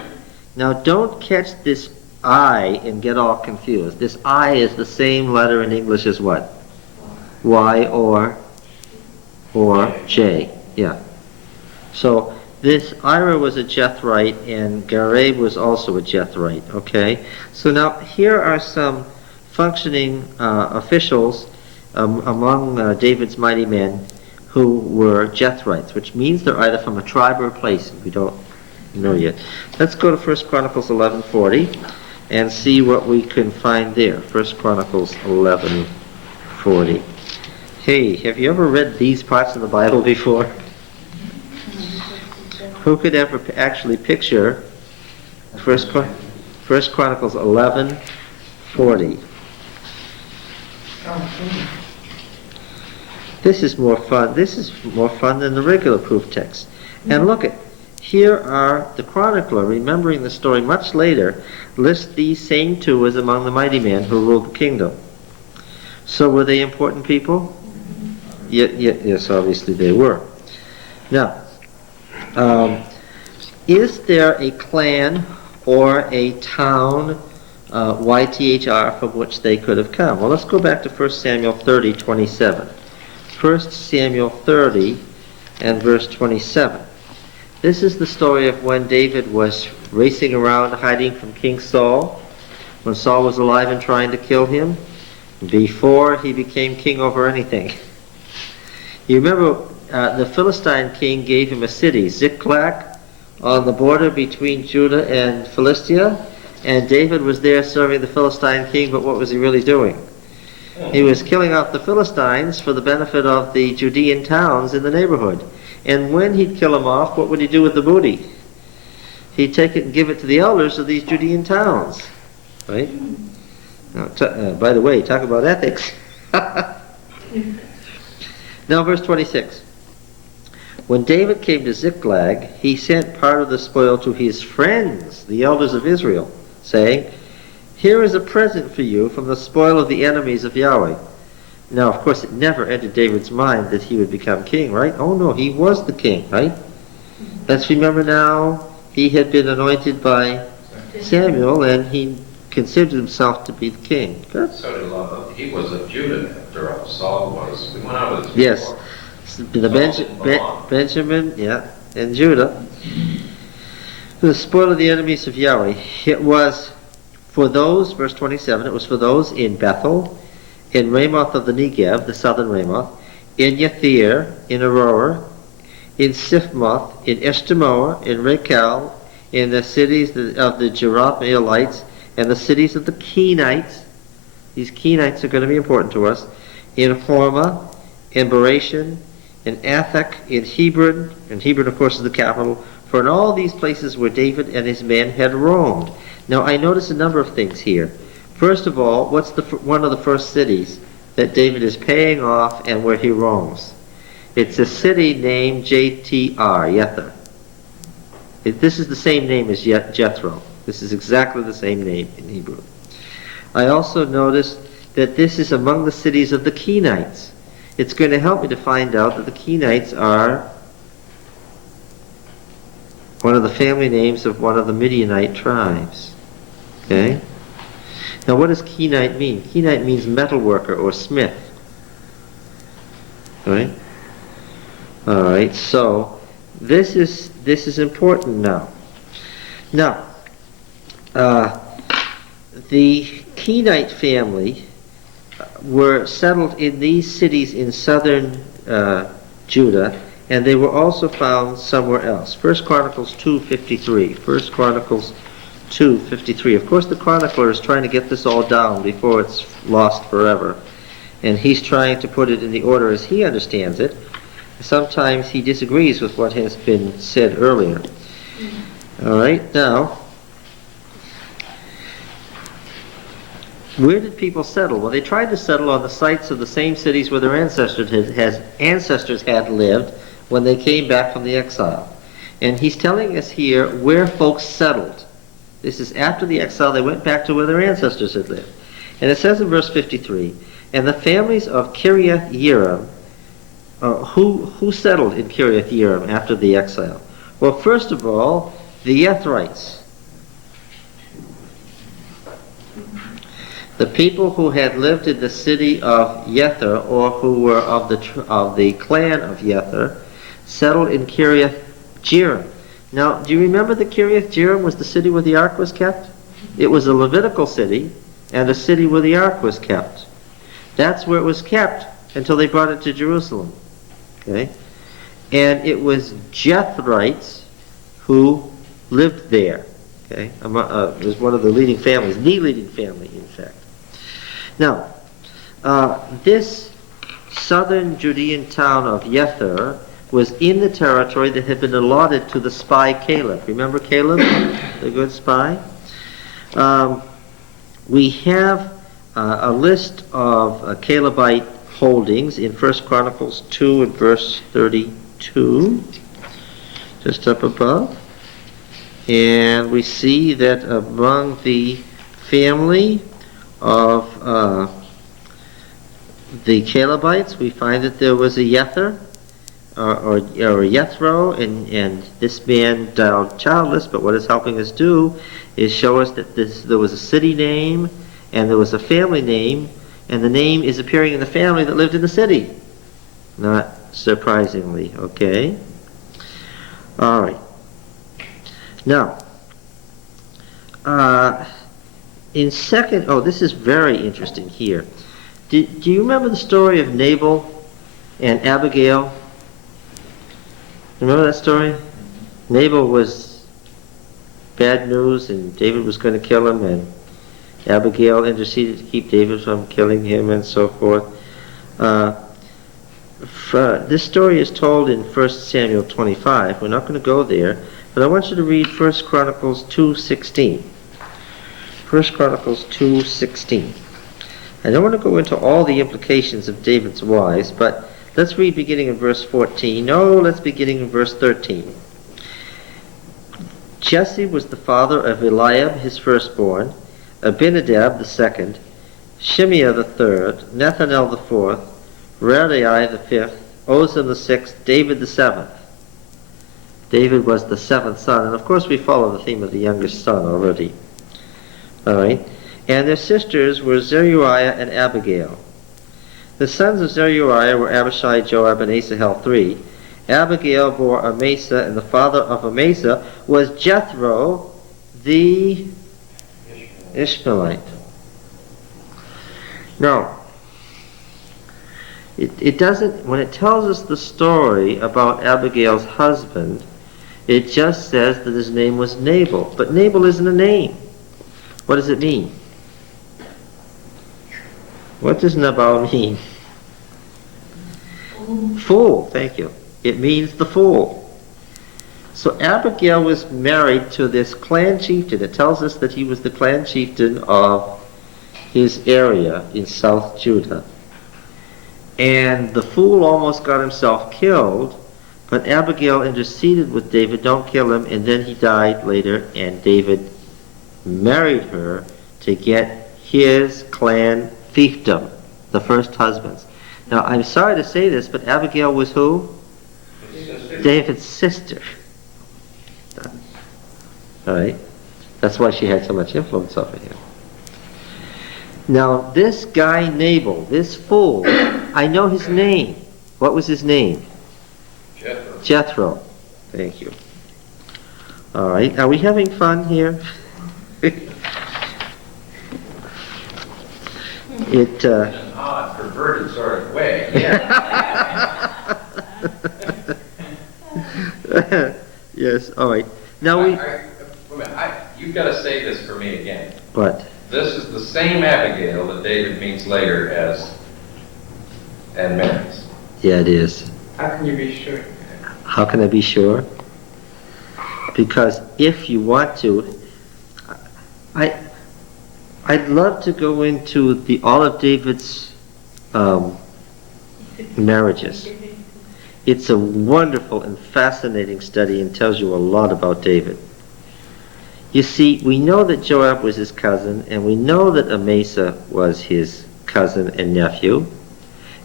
Now, don't catch this I and get all confused. This I is the same letter in English as what? Y or J. Yeah. So this Ira was a Jethrite and Gareb was also a Jethrite. Okay. So now here are some functioning officials among David's mighty men who were Jethrites, which means they're either from a tribe or a place. We don't know yet. Let's go to 1 Chronicles 11:40 and see what we can find there. 1 Chronicles 11:40. Hey, have you ever read these parts of the Bible before? Who could ever actually picture 1 Chronicles 11:40? This is more fun. This is more fun than the regular proof text. And look at, here are the chronicler, remembering the story much later, lists these same two as among the mighty men who ruled the kingdom. So were they important people? Yes, obviously they were. Now, is there a clan or a town, YTHR, from which they could have come? Well, let's go back to 1 Samuel 30:27. 1 Samuel 30 and verse 27. This is the story of when David was racing around hiding from King Saul, when Saul was alive and trying to kill him, before he became king over anything. You remember the Philistine king gave him a city, Ziklag, on the border between Judah and Philistia, and David was there serving the Philistine king, but what was he really doing? He was killing off the Philistines for the benefit of the Judean towns in the neighborhood. And when he'd kill them off, what would he do with the booty? He'd take it and give it to the elders of these Judean towns. Right? Now, by the way, talk about ethics. Now, verse 26. When David came to Ziklag, he sent part of the spoil to his friends, the elders of Israel, saying, "Here is a present for you from the spoil of the enemies of Yahweh." Now, of course, it never entered David's mind that he would become king, right? Oh no, he was the king, right? Let's remember now, he had been anointed by Samuel, and he considered himself to be the king. Good. So he was of Judah. figure out Saul was. We went over this Yes. before. The didn't belong. Benjamin, yeah, and Judah. The spoil of the enemies of Yahweh. It was for those, verse 27, it was for those in Bethel, in Ramoth of the Negev, the southern Ramoth, in Yathir, in Aurora, in Siphmoth, in Eshtemoa, in Rechal, in the cities of the Jerahmeelites, and the cities of the Kenites. These Kenites are going to be important to us. In Hormah, in Bereshon, in Athak, in Hebron, and Hebron, of course, is the capital, for in all these places where David and his men had roamed. Now, I notice a number of things here. First of all, what's one of the first cities that David is paying off and where he roams? It's a city named J-T-R, Jether. This is the same name as Jethro. This is exactly the same name in Hebrew. I also notice that this is among the cities of the Kenites. It's going to help me to find out that the Kenites are one of the family names of one of the Midianite tribes. Okay? Now what does Kenite mean? Kenite means metal worker or smith. Right? Alright, so this is important now. Now, the Kenite family were settled in these cities in southern Judah, and they were also found somewhere else. 1 Chronicles 2:53. 1 Chronicles 2:53. Of course, the chronicler is trying to get this all down before it's lost forever, and he's trying to put it in the order as he understands it. Sometimes he disagrees with what has been said earlier. All right, now, where did people settle? Well, they tried to settle on the sites of the same cities where their ancestors had lived when they came back from the exile. And he's telling us here where folks settled. This is after the exile, they went back to where their ancestors had lived. And it says in verse 53, and the families of Kiriath Yearim, who settled in Kiriath Yearim after the exile? Well, first of all, the Yethrites. The people who had lived in the city of Jether, or who were of the clan of Jether, settled in Kiriath Jearim. Now, do you remember that Kiriath Jearim was the city where the ark was kept? It was a Levitical city, and a city where the ark was kept. That's where it was kept until they brought it to Jerusalem. Okay? And it was Jethrites who lived there. Okay? It was one of the leading families, the leading family, in fact. Now, this southern Judean town of Jether was in the territory that had been allotted to the spy Caleb. Remember Caleb, the good spy? We have a list of Calebite holdings in 1 Chronicles 2 and verse 32, just up above. And we see that among the family of the Calebites, we find that there was a Jether, or a Jethro, and this man died childless, but what it's helping us do is show us that there was a city name, and there was a family name, and the name is appearing in the family that lived in the city. Not surprisingly, okay? All right. Now, this is very interesting here. Do you remember the story of Nabal and Abigail? Remember that story? Nabal was bad news, and David was going to kill him, and Abigail interceded to keep David from killing him, and so forth. This story is told in 1 Samuel 25. We're not going to go there, but I want you to read 1 Chronicles 2:16. 1 Chronicles 2:16. I don't want to go into all the implications of David's wives, but let's read beginning in verse 14. No, let's begin in verse 13. Jesse was the father of Eliab, his firstborn, Abinadab the second, Shimea the third, Nethanel the fourth, Rarai the fifth, Ozem the sixth, David the seventh. David was the seventh son, and of course we follow the theme of the youngest son already. All right, and their sisters were Zeruiah and Abigail. The sons of Zeruiah were Abishai, Joab, and Asahel 3. Abigail bore Amasa, and the father of Amasa was Jethro, the Ishmaelite. Now, it doesn't, when it tells us the story about Abigail's husband, it just says that his name was Nabal. But Nabal isn't a name. What does it mean? What does Nabal mean? Fool, thank you. It means the fool. So Abigail was married to this clan chieftain. It tells us that he was the clan chieftain of his area in South Judah. And the fool almost got himself killed, but Abigail interceded with David, don't kill him, and then he died later, and David married her to get his clan fiefdom, the first husbands. Now, I'm sorry to say this, but Abigail was who? David's sister. All right? That's why she had so much influence over him. Now, this guy Nabal, this fool, I know his name. What was his name? Jethro. Jethro. Thank you. All right. Are we having fun here? In an odd, perverted sort of way. Yeah. Yes. All right. Now Wait a minute, you've got to say this for me again. What? This is the same Abigail that David meets later and marries. Yeah, it is. How can you be sure? How can I be sure? Because if you want to, I'd love to go into all of David's marriages. It's a wonderful and fascinating study and tells you a lot about David. You see, we know that Joab was his cousin, and we know that Amasa was his cousin and nephew,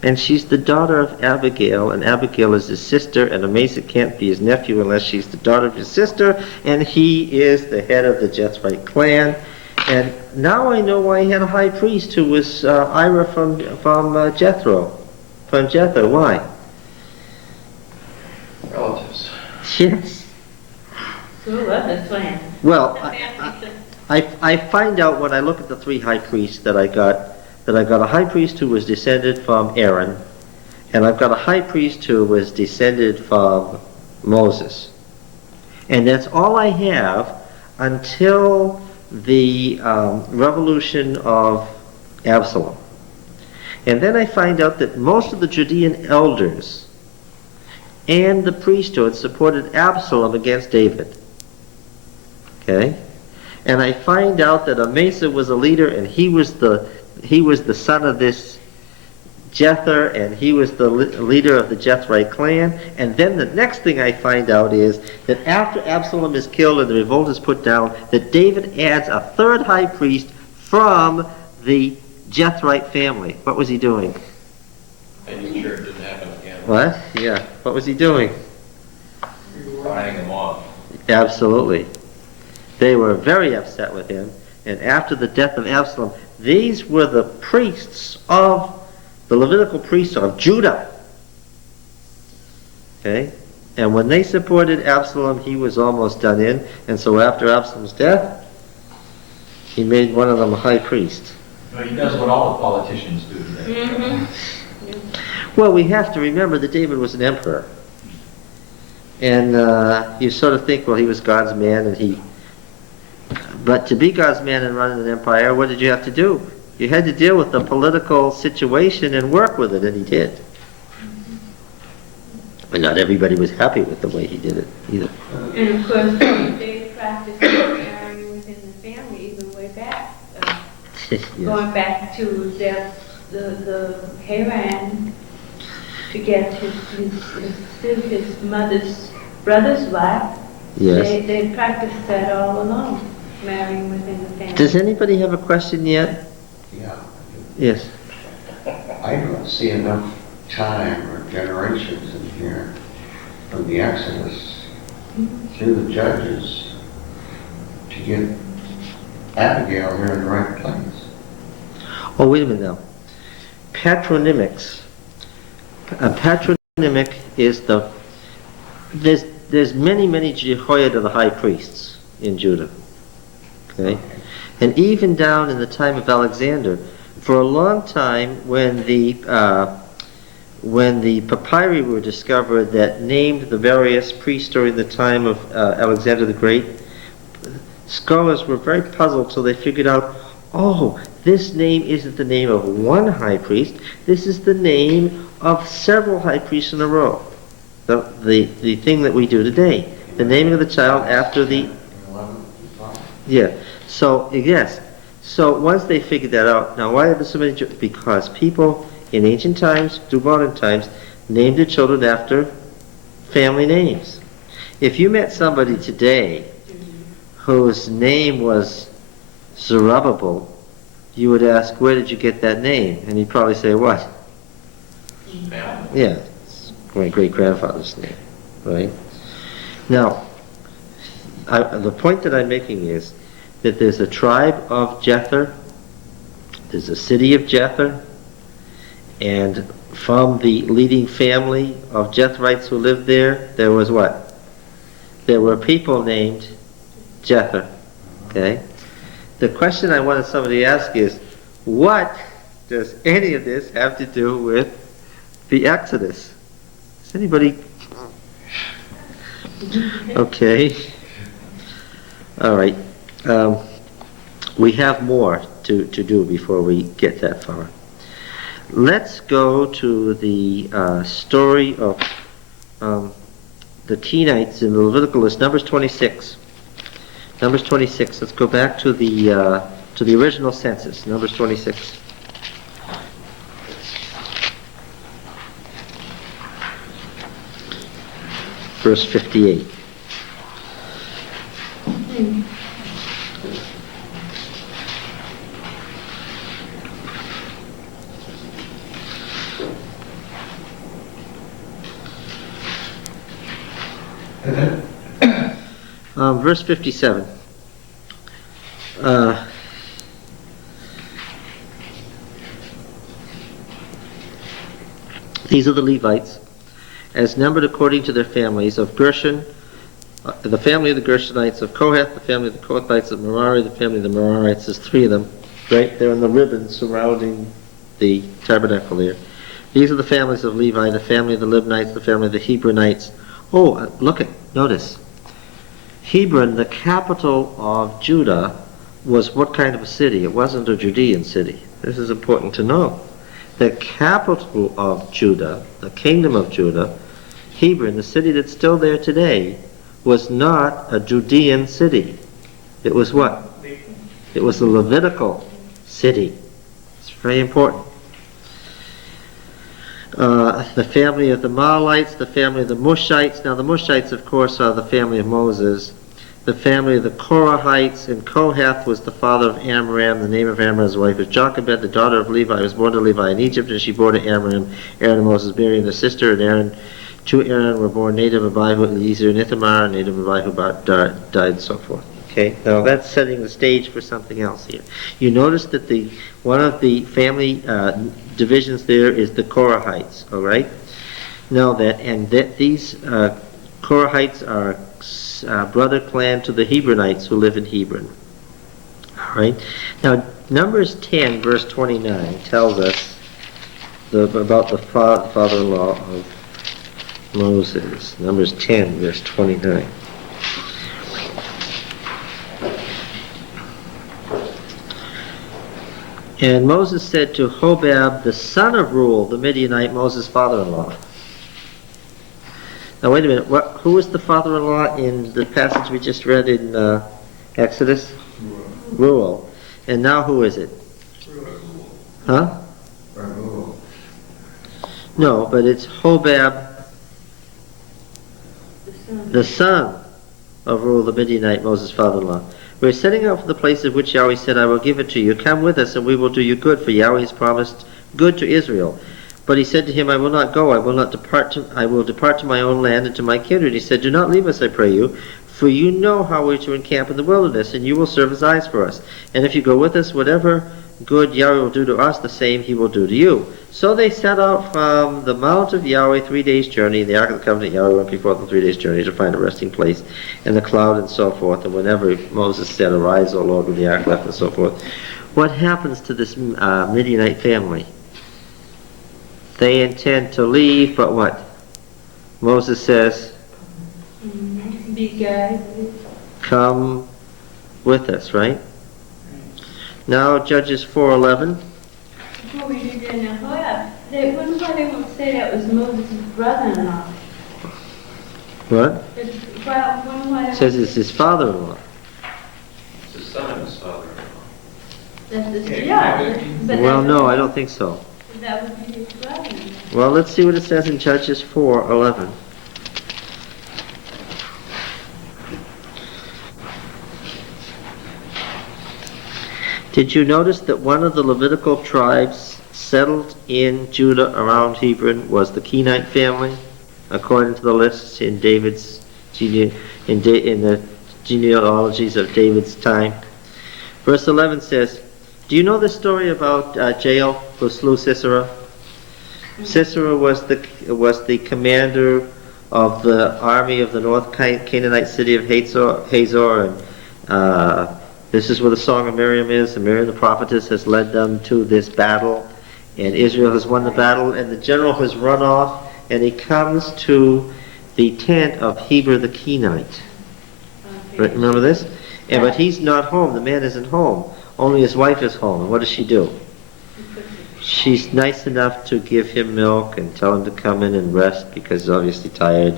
and she's the daughter of Abigail, and Abigail is his sister, and Amasa can't be his nephew unless she's the daughter of his sister, and he is the head of the Jethrite clan. And now I know why he had a high priest who was Ira from Jethro. From Jethro, why? Relatives. Yes. Who was this plan? Well, I find out when I look at the three high priests that I got a high priest who was descended from Aaron, and I've got a high priest who was descended from Moses. And that's all I have until the revolution of Absalom. And then I find out that most of the Judean elders and the priesthood supported Absalom against David. Okay? And I find out that Amasa was a leader, and he was the son of this Jether, and he was the leader of the Jethrite clan. And then the next thing I find out is that after Absalom is killed and the revolt is put down, that David adds a third high priest from the Jethrite family. What was he doing? And you sure it didn't happen again? What? Yeah. What was he doing? Buying them off. Absolutely. They were very upset with him. And after the death of Absalom, these were the priests of the Levitical priests of Judah. Okay? And when they supported Absalom, he was almost done in. And so after Absalom's death, he made one of them a high priest. Well, he does what all the politicians do today. Mm-hmm. Well, we have to remember that David was an emperor. And you sort of think, well, he was God's man, and but to be God's man and run an empire, what did you have to do? You had to deal with the political situation and work with it, and he did. But not everybody was happy with the way he did it either. And of course, they practiced marrying within the family, even way back. Yes. Going back to the Haran to get his mother's brother's wife. Yes. They practiced that all along, marrying within the family. Does anybody have a question yet? Yeah. Yes. I don't see enough time or generations in here from the Exodus through the Judges to get Abigail here in the right place. Oh, wait a minute now. patronymics. A patronymic is there's many Jehoiada the high priests in Judah. Okay? And even down in the time of Alexander, for a long time when the papyri were discovered that named the various priests during the time of Alexander the Great, scholars were very puzzled till they figured out, oh, this name isn't the name of one high priest, this is the name of several high priests in a row. The thing that we do today. The naming of the child after the... Yeah. So, yes. So once they figured that out, now why are there so many... Because people in ancient times, through modern times, named their children after family names. If you met somebody today whose name was Zerubbabel, you would ask, where did you get that name? And he'd probably say, what? Yeah, it's my great-grandfather's name, right? Now, the point that I'm making is that there's a tribe of Jether, there's a city of Jether, and from the leading family of Jetherites who lived there, there was what? There were people named Jether, okay? The question I wanted somebody to ask is, what does any of this have to do with the Exodus? Does anybody? Okay. All right. We have more to do before we get that far. Let's go to the story of the Kenites in the Levitical list, Numbers 26. Numbers 26. Let's go back to the original census, Numbers 26. Verse 58. Verse 57. These are the Levites, as numbered according to their families of Gershon, the family of the Gershonites, of Kohath, the family of the Kohathites, of Merari, the family of the Merarites. There's three of them, right there in the ribbon surrounding the tabernacle there. These are the families of Levi, the family of the Libnites, the family of the Hebronites. Oh, notice. Hebron, the capital of Judah, was what kind of a city? It wasn't a Judean city. This is important to know. The capital of Judah, the kingdom of Judah, Hebron, the city that's still there today, was not a Judean city. It was what? It was a Levitical city. It's very important. The family of the Mahalites, the family of the Mushites. Now the Mushites, of course, are the family of Moses. The family of the Korahites, and Kohath was the father of Amram. The name of Amram's wife was Jochebed, the daughter of Levi, was born to Levi in Egypt, and she bore to Amram, Aaron and Moses, Miriam, the sister, and Aaron. To Aaron were born Nadab, Abihu, Eliezer, and Ithamar, and Nadab and Abihu died, and so forth. Okay, now that's setting the stage for something else here. You notice that one of the family divisions there is the Korahites. All right. Now these Korahites are brother clan to the Hebronites who live in Hebron. All right. Now Numbers 10 verse 29 tells us about the father-in-law of Moses. Numbers 10 verse 29. And Moses said to Hobab, the son of Reuel, the Midianite, Moses' father-in-law. Now wait a minute, who was the father-in-law in the passage we just read in Exodus? Reuel. And now who is it? Huh? No, but it's Hobab, the son of Reuel the Midianite, Moses' father-in-law. We're setting out for the place of which Yahweh said, I will give it to you. Come with us, and we will do you good, for Yahweh has promised good to Israel. But he said to him, I will not go, I will depart to my own land and to my kindred. He said, do not leave us, I pray you, for you know how we're to encamp in the wilderness, and you will serve as eyes for us. And if you go with us, whatever good Yahweh will do to us, the same he will do to you. So they set out from the mount of Yahweh 3 days' journey. The Ark of the Covenant, Yahweh went before them 3 days' journey to find a resting place, and the cloud and so forth. And whenever Moses said, "Arise, O Lord," when the Ark left and so forth. What happens to this Midianite family? They intend to leave, but what? Moses says, Be guided. "Come with us," right? Now Judges 4:11. Before we do that now, hold up. They wouldn't why they won't say that was Moses' brother-in-law. What? Why It says it's his father-in-law. It's the son of his father-in-law. That's the yeah. But Well, that- no, I don't think so. That would be his brother-in-law. Well, let's see what it says in Judges 4:11. Did you notice that one of the Levitical tribes settled in Judah around Hebron was the Kenite family, according to the lists in David's in the genealogies of David's time? Verse 11 says, "Do you know the story about Jael who slew Sisera? Sisera was the commander of the army of the North Canaanite city of Hazor, and this is where the Song of Miriam is, and Miriam the prophetess has led them to this battle, and Israel has won the battle, and the general has run off, and he comes to the tent of Heber the Kenite. Right, remember this? But he's not home, the man isn't home, only his wife is home, and what does she do? She's nice enough to give him milk and tell him to come in and rest because he's obviously tired,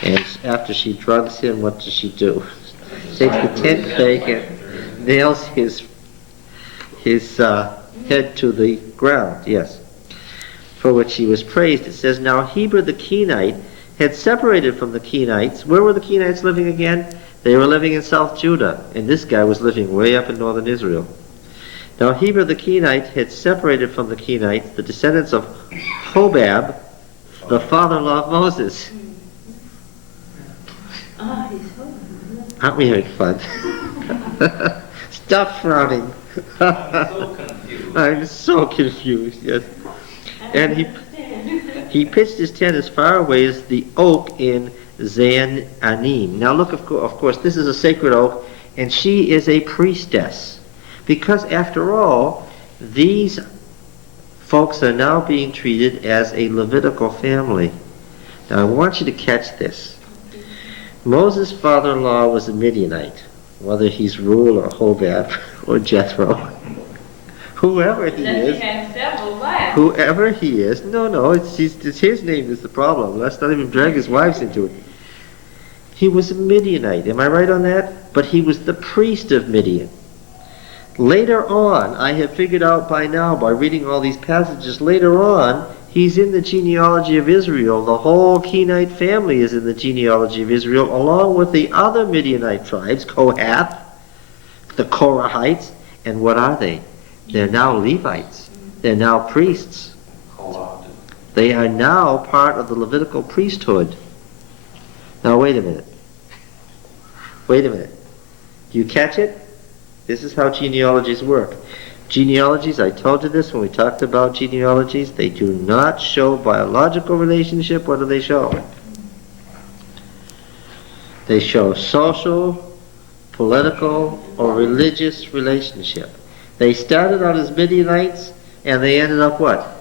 and after she drugs him, what does she do? Takes the tent peg and nails his head to the ground, yes, for which he was praised. It says, "Now Heber the Kenite had separated from the Kenites." Where were the Kenites living again? They were living in South Judah, and this guy was living way up in northern Israel. Now Heber the Kenite had separated from the Kenites, the descendants of Hobab, the father-in-law of Moses. Oh, he's home. Aren't we having fun? Stop frowning. So confused. I'm so confused, yes. And he pitched his tent as far away as the oak in Zan Anim. Now look, of course, this is a sacred oak, and she is a priestess. Because after all, these folks are now being treated as a Levitical family. Now I want you to catch this. Moses' father-in-law was a Midianite, whether he's Reuel or Hobab or Jethro. Whoever he Unless is. he has several wives. Whoever he is, no, it's his name is the problem. Let's not even drag his wives into it. He was a Midianite, am I right on that? But he was the priest of Midian. Later on, I have figured out by now, by reading all these passages, later on, he's in the genealogy of Israel. The whole Kenite family is in the genealogy of Israel, along with the other Midianite tribes, Kohath, the Korahites, and what are they? They're now Levites. They're now priests. Co-opted. They are now part of the Levitical priesthood. Now wait a minute. Wait a minute. Do you catch it? This is how genealogies work. Genealogies, I told you this when we talked about genealogies, they do not show biological relationship. What do they show? They show social, political, or religious relationship. They started out as Midianites, and they ended up what?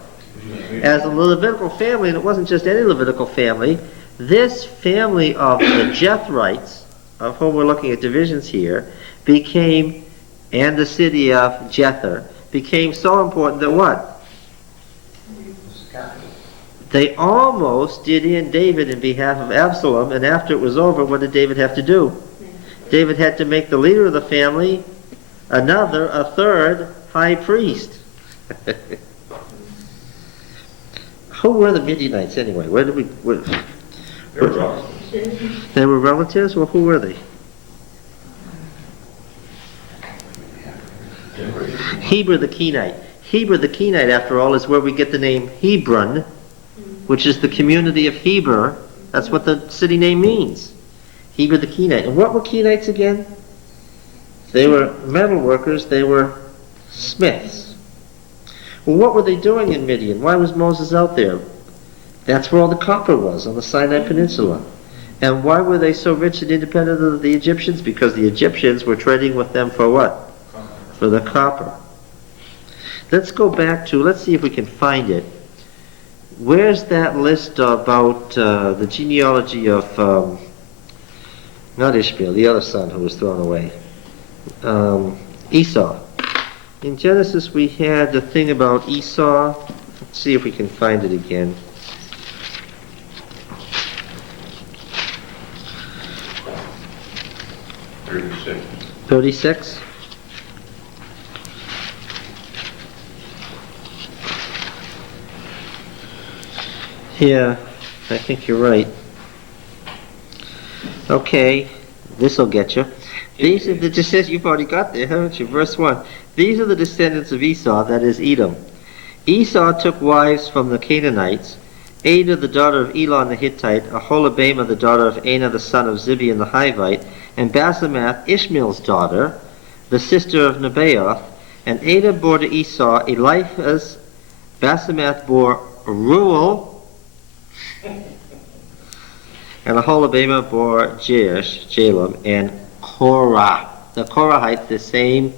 As a Levitical family, and it wasn't just any Levitical family. This family of the Jethrites, of whom we're looking at divisions here, became, and the city of Jether, became so important that what? They almost did in David in behalf of Absalom, and after it was over, what did David have to do? David had to make the leader of the family a third high priest. Who were the Midianites anyway? They were relatives. They were relatives? Well, who were they? Heber the Kenite. Heber the Kenite, after all, is where we get the name Hebron, which is the community of Heber. That's what the city name means. Heber the Kenite. And what were Kenites again? They were metal workers. They were smiths. Well, what were they doing in Midian? Why was Moses out there? That's where all the copper was, on the Sinai Peninsula. And why were they so rich and independent of the Egyptians? Because the Egyptians were trading with them for what? For the copper. Let's go back to, let's see if we can find it. Where's that list about the genealogy of, not Ishmael, the other son who was thrown away? Esau. In Genesis we had the thing about Esau. Let's see if we can find it again. $36. 36? Yeah, I think you're right. Okay, this'll get you. These are the descendants, you've already got there, haven't you? Verse 1. These are the descendants of Esau, that is Edom. Esau took wives from the Canaanites, Adah the daughter of Elon the Hittite, Aholibamah the daughter of Anah the son of Zibeon the Hivite, and Basemath Ishmael's daughter, the sister of Nebaioth. And Adah bore to Esau Eliphaz, Basemath bore Reuel, and Aholibamah bore Jalam, and Korah. The Korahites, the same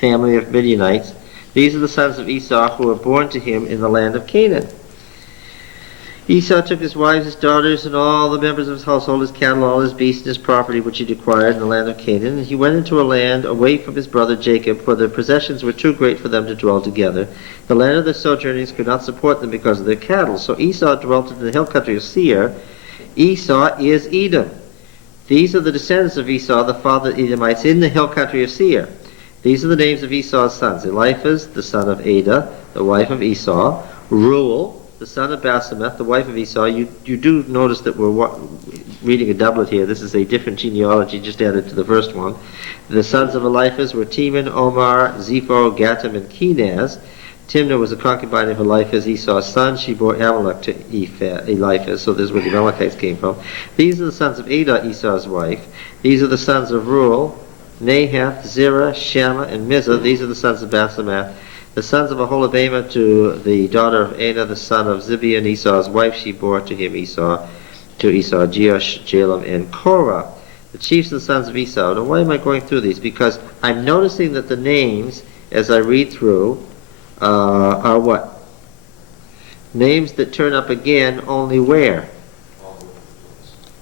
family of Midianites. These are the sons of Esau who were born to him in the land of Canaan. Esau took his wives, his daughters, and all the members of his household, his cattle, all his beasts, and his property which he acquired in the land of Canaan. And he went into a land away from his brother Jacob, for their possessions were too great for them to dwell together. The land of their sojournings could not support them because of their cattle. So Esau dwelt in the hill country of Seir. Esau is Edom. These are the descendants of Esau, the father of the Edomites, in the hill country of Seir. These are the names of Esau's sons: Eliphaz, the son of Adah, the wife of Esau; Reuel, the son of Basemath, the wife of Esau. You do notice that we're reading a doublet here. This is a different genealogy just added to the first one. The sons of Eliphaz were Teman, Omar, Zepho, Gatam, and Kenaz. Timnah was a concubine of Eliphaz, Esau's son. She bore Amalek to Eliphaz, so this is where the Amalekites came from. These are the sons of Adah, Esau's wife. These are the sons of Reuel, Nahath, Zerah, Shammah, and Mizah. These are the sons of Basemath. The sons of Aholibamah to the daughter of Anah, the son of Zibeon, Esau's wife. She bore to him Jeush, Jalam, and Korah. The chiefs and sons of Esau. Now why am I going through these? Because I'm noticing that the names, as I read through, are what? Names that turn up again only where?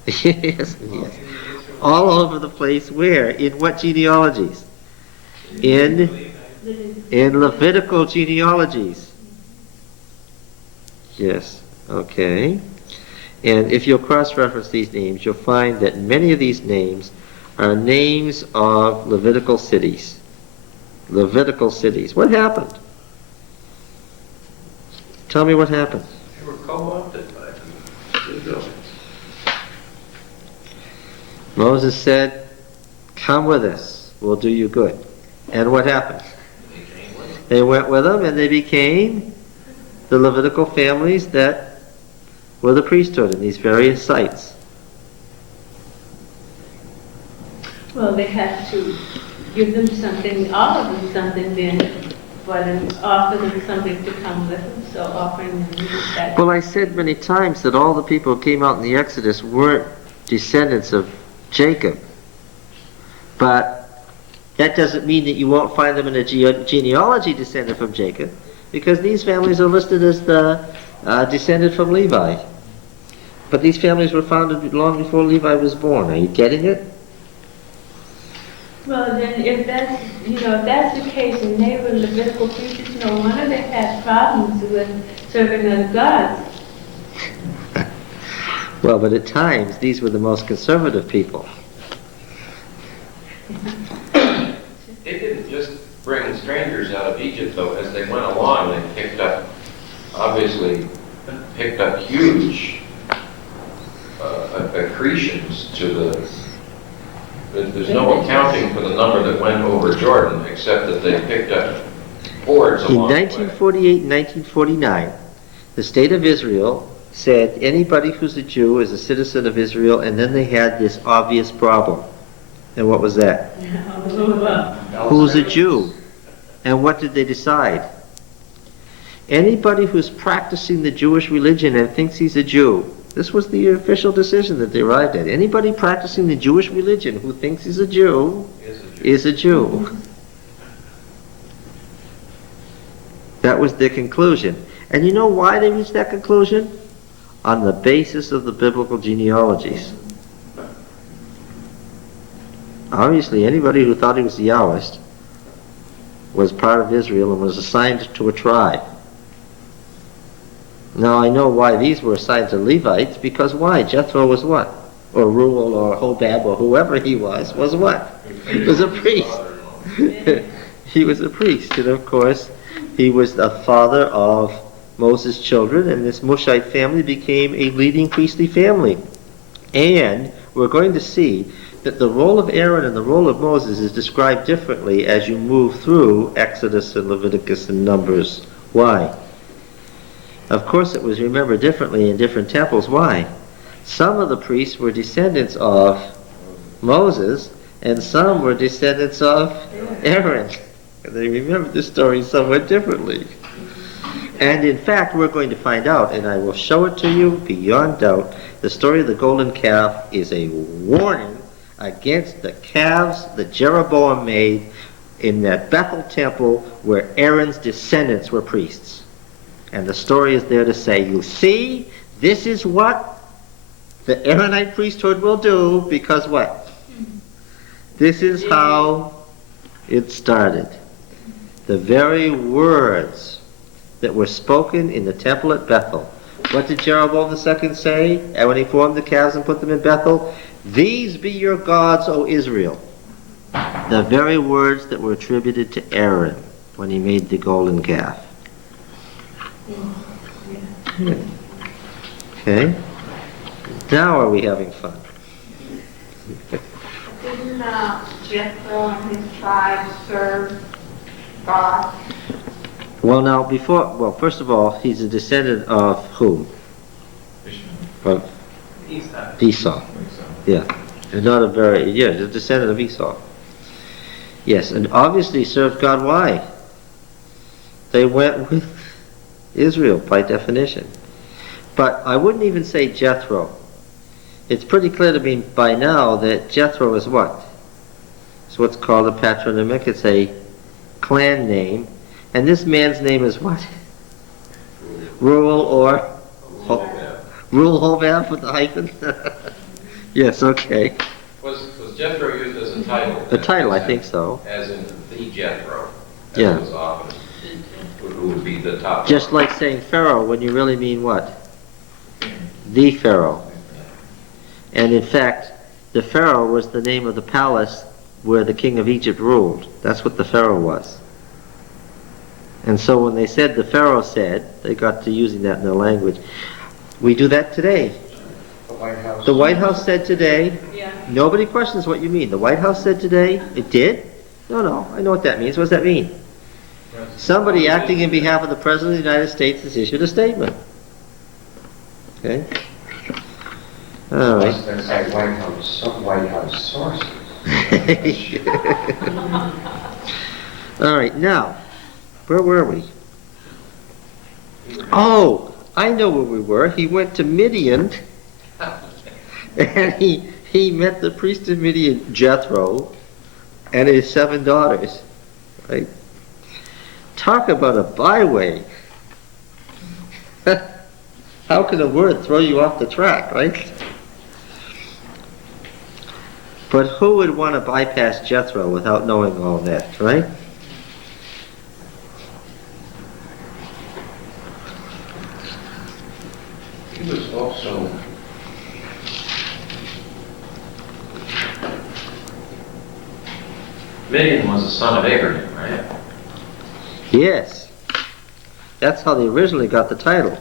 Yes, yes. All over the place where? In what genealogies? In Levitical genealogies. Yes, okay. And if you'll cross-reference these names, you'll find that many of these names are names of Levitical cities. Levitical cities. What happened? Tell me what happened. They were co-opted by the Israelites. Moses said, "Come with us, we'll do you good." And what happened? They went with them and they became the Levitical families that were the priesthood in these various sites. Well, they had to give them something, offer them something then, for them, offer them something to come with them, so offering them that. Well, I said many times that all the people who came out in the Exodus weren't descendants of Jacob. But that doesn't mean that you won't find them in a genealogy descended from Jacob, because these families are listed as the descended from Levi. But these families were founded long before Levi was born. Are you getting it? Well, then, if that's, if that's the case, and they were Levitical priests, no wonder they had problems with serving other gods. Well, but at times, these were the most conservative people. They didn't just bring strangers out of Egypt, though. As they went along, they obviously picked up huge accretions to the... There's no accounting for the number that went over Jordan, except that they picked up hordes In along the way. 1948 and 1949, the state of Israel said anybody who's a Jew is a citizen of Israel, and then they had this obvious problem. And what was that? Who's a Jew? And what did they decide? Anybody who's practicing the Jewish religion and thinks he's a Jew, this was the official decision that they arrived at. Anybody practicing the Jewish religion who thinks he's a Jew is a Jew. That was their conclusion. And you know why they reached that conclusion? On the basis of the biblical genealogies. Obviously, anybody who thought he was a Yahwist was part of Israel and was assigned to a tribe. Now I know why these were assigned to Levites, because why? Jethro was what? Or Reuel or Hobab or whoever he was what? He was a priest. He was a priest, and of course he was the father of Moses' children, and this Mushite family became a leading priestly family. And we're going to see that the role of Aaron and the role of Moses is described differently as you move through Exodus and Leviticus and Numbers. Why? Of course it was remembered differently in different temples. Why? Some of the priests were descendants of Moses, and some were descendants of Aaron. And they remembered the story somewhat differently. And in fact, we're going to find out, and I will show it to you beyond doubt, the story of the golden calf is a warning against the calves that Jeroboam made in that Bethel temple where Aaron's descendants were priests. And the story is there to say, you see, this is what the Aaronite priesthood will do, because what? This is how it started. The very words that were spoken in the temple at Bethel. What did Jeroboam II say when he formed the calves and put them in Bethel? These be your gods, O Israel. The very words that were attributed to Aaron when he made the golden calf. Okay. Now are we having fun? Didn't Jethro and his tribe serve God? Well, first of all, he's a descendant of whom? Of Esau. Yeah. And not a very, yeah, he's a descendant of Esau. Yes, and obviously served God. Why? They went with Israel by definition. But I wouldn't even say Jethro. It's pretty clear to me by now that Jethro is what? It's what's called a patronymic. It's a clan name. And this man's name is what? Reuel or? Reuel Hobab with the hyphen? Yes, okay. Was Jethro used as a title? The title, I think so. As in the Jethro? Yeah. As was often, who would be the top. Just like saying Pharaoh when you really mean what? The Pharaoh. And in fact, the Pharaoh was the name of the palace where the king of Egypt ruled. That's what the Pharaoh was. And so when they said the Pharaoh said, they got to using that in their language. We do that today. The White House. The White House said today. Yeah. Nobody questions what you mean. The White House said today. It did? No, I know what that means. What does that mean? Somebody acting in behalf of the President of the United States has issued a statement. Okay? All right. That's like White House sources. All right, now, where were we? Oh, I know where we were. He went to Midian, and he met the priest of Midian, Jethro, and his 7 daughters. Right? Talk about a byway. How can a word throw you off the track, right? But who would want to bypass Jethro without knowing all that, right? He was also Midian was the son of Abraham, right? Yes. That's how they originally got the title.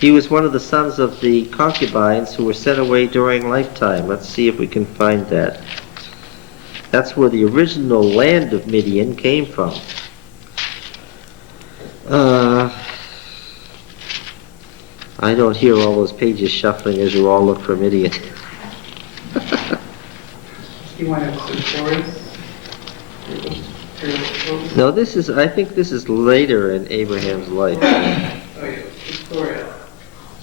He was one of the sons of the concubines who were sent away during lifetime. Let's see if we can find that. That's where the original land of Midian came from. I don't hear all those pages shuffling as you all look for Midian. You want to see stories? No, I think this is later in Abraham's life. Oh, yeah, Victoria,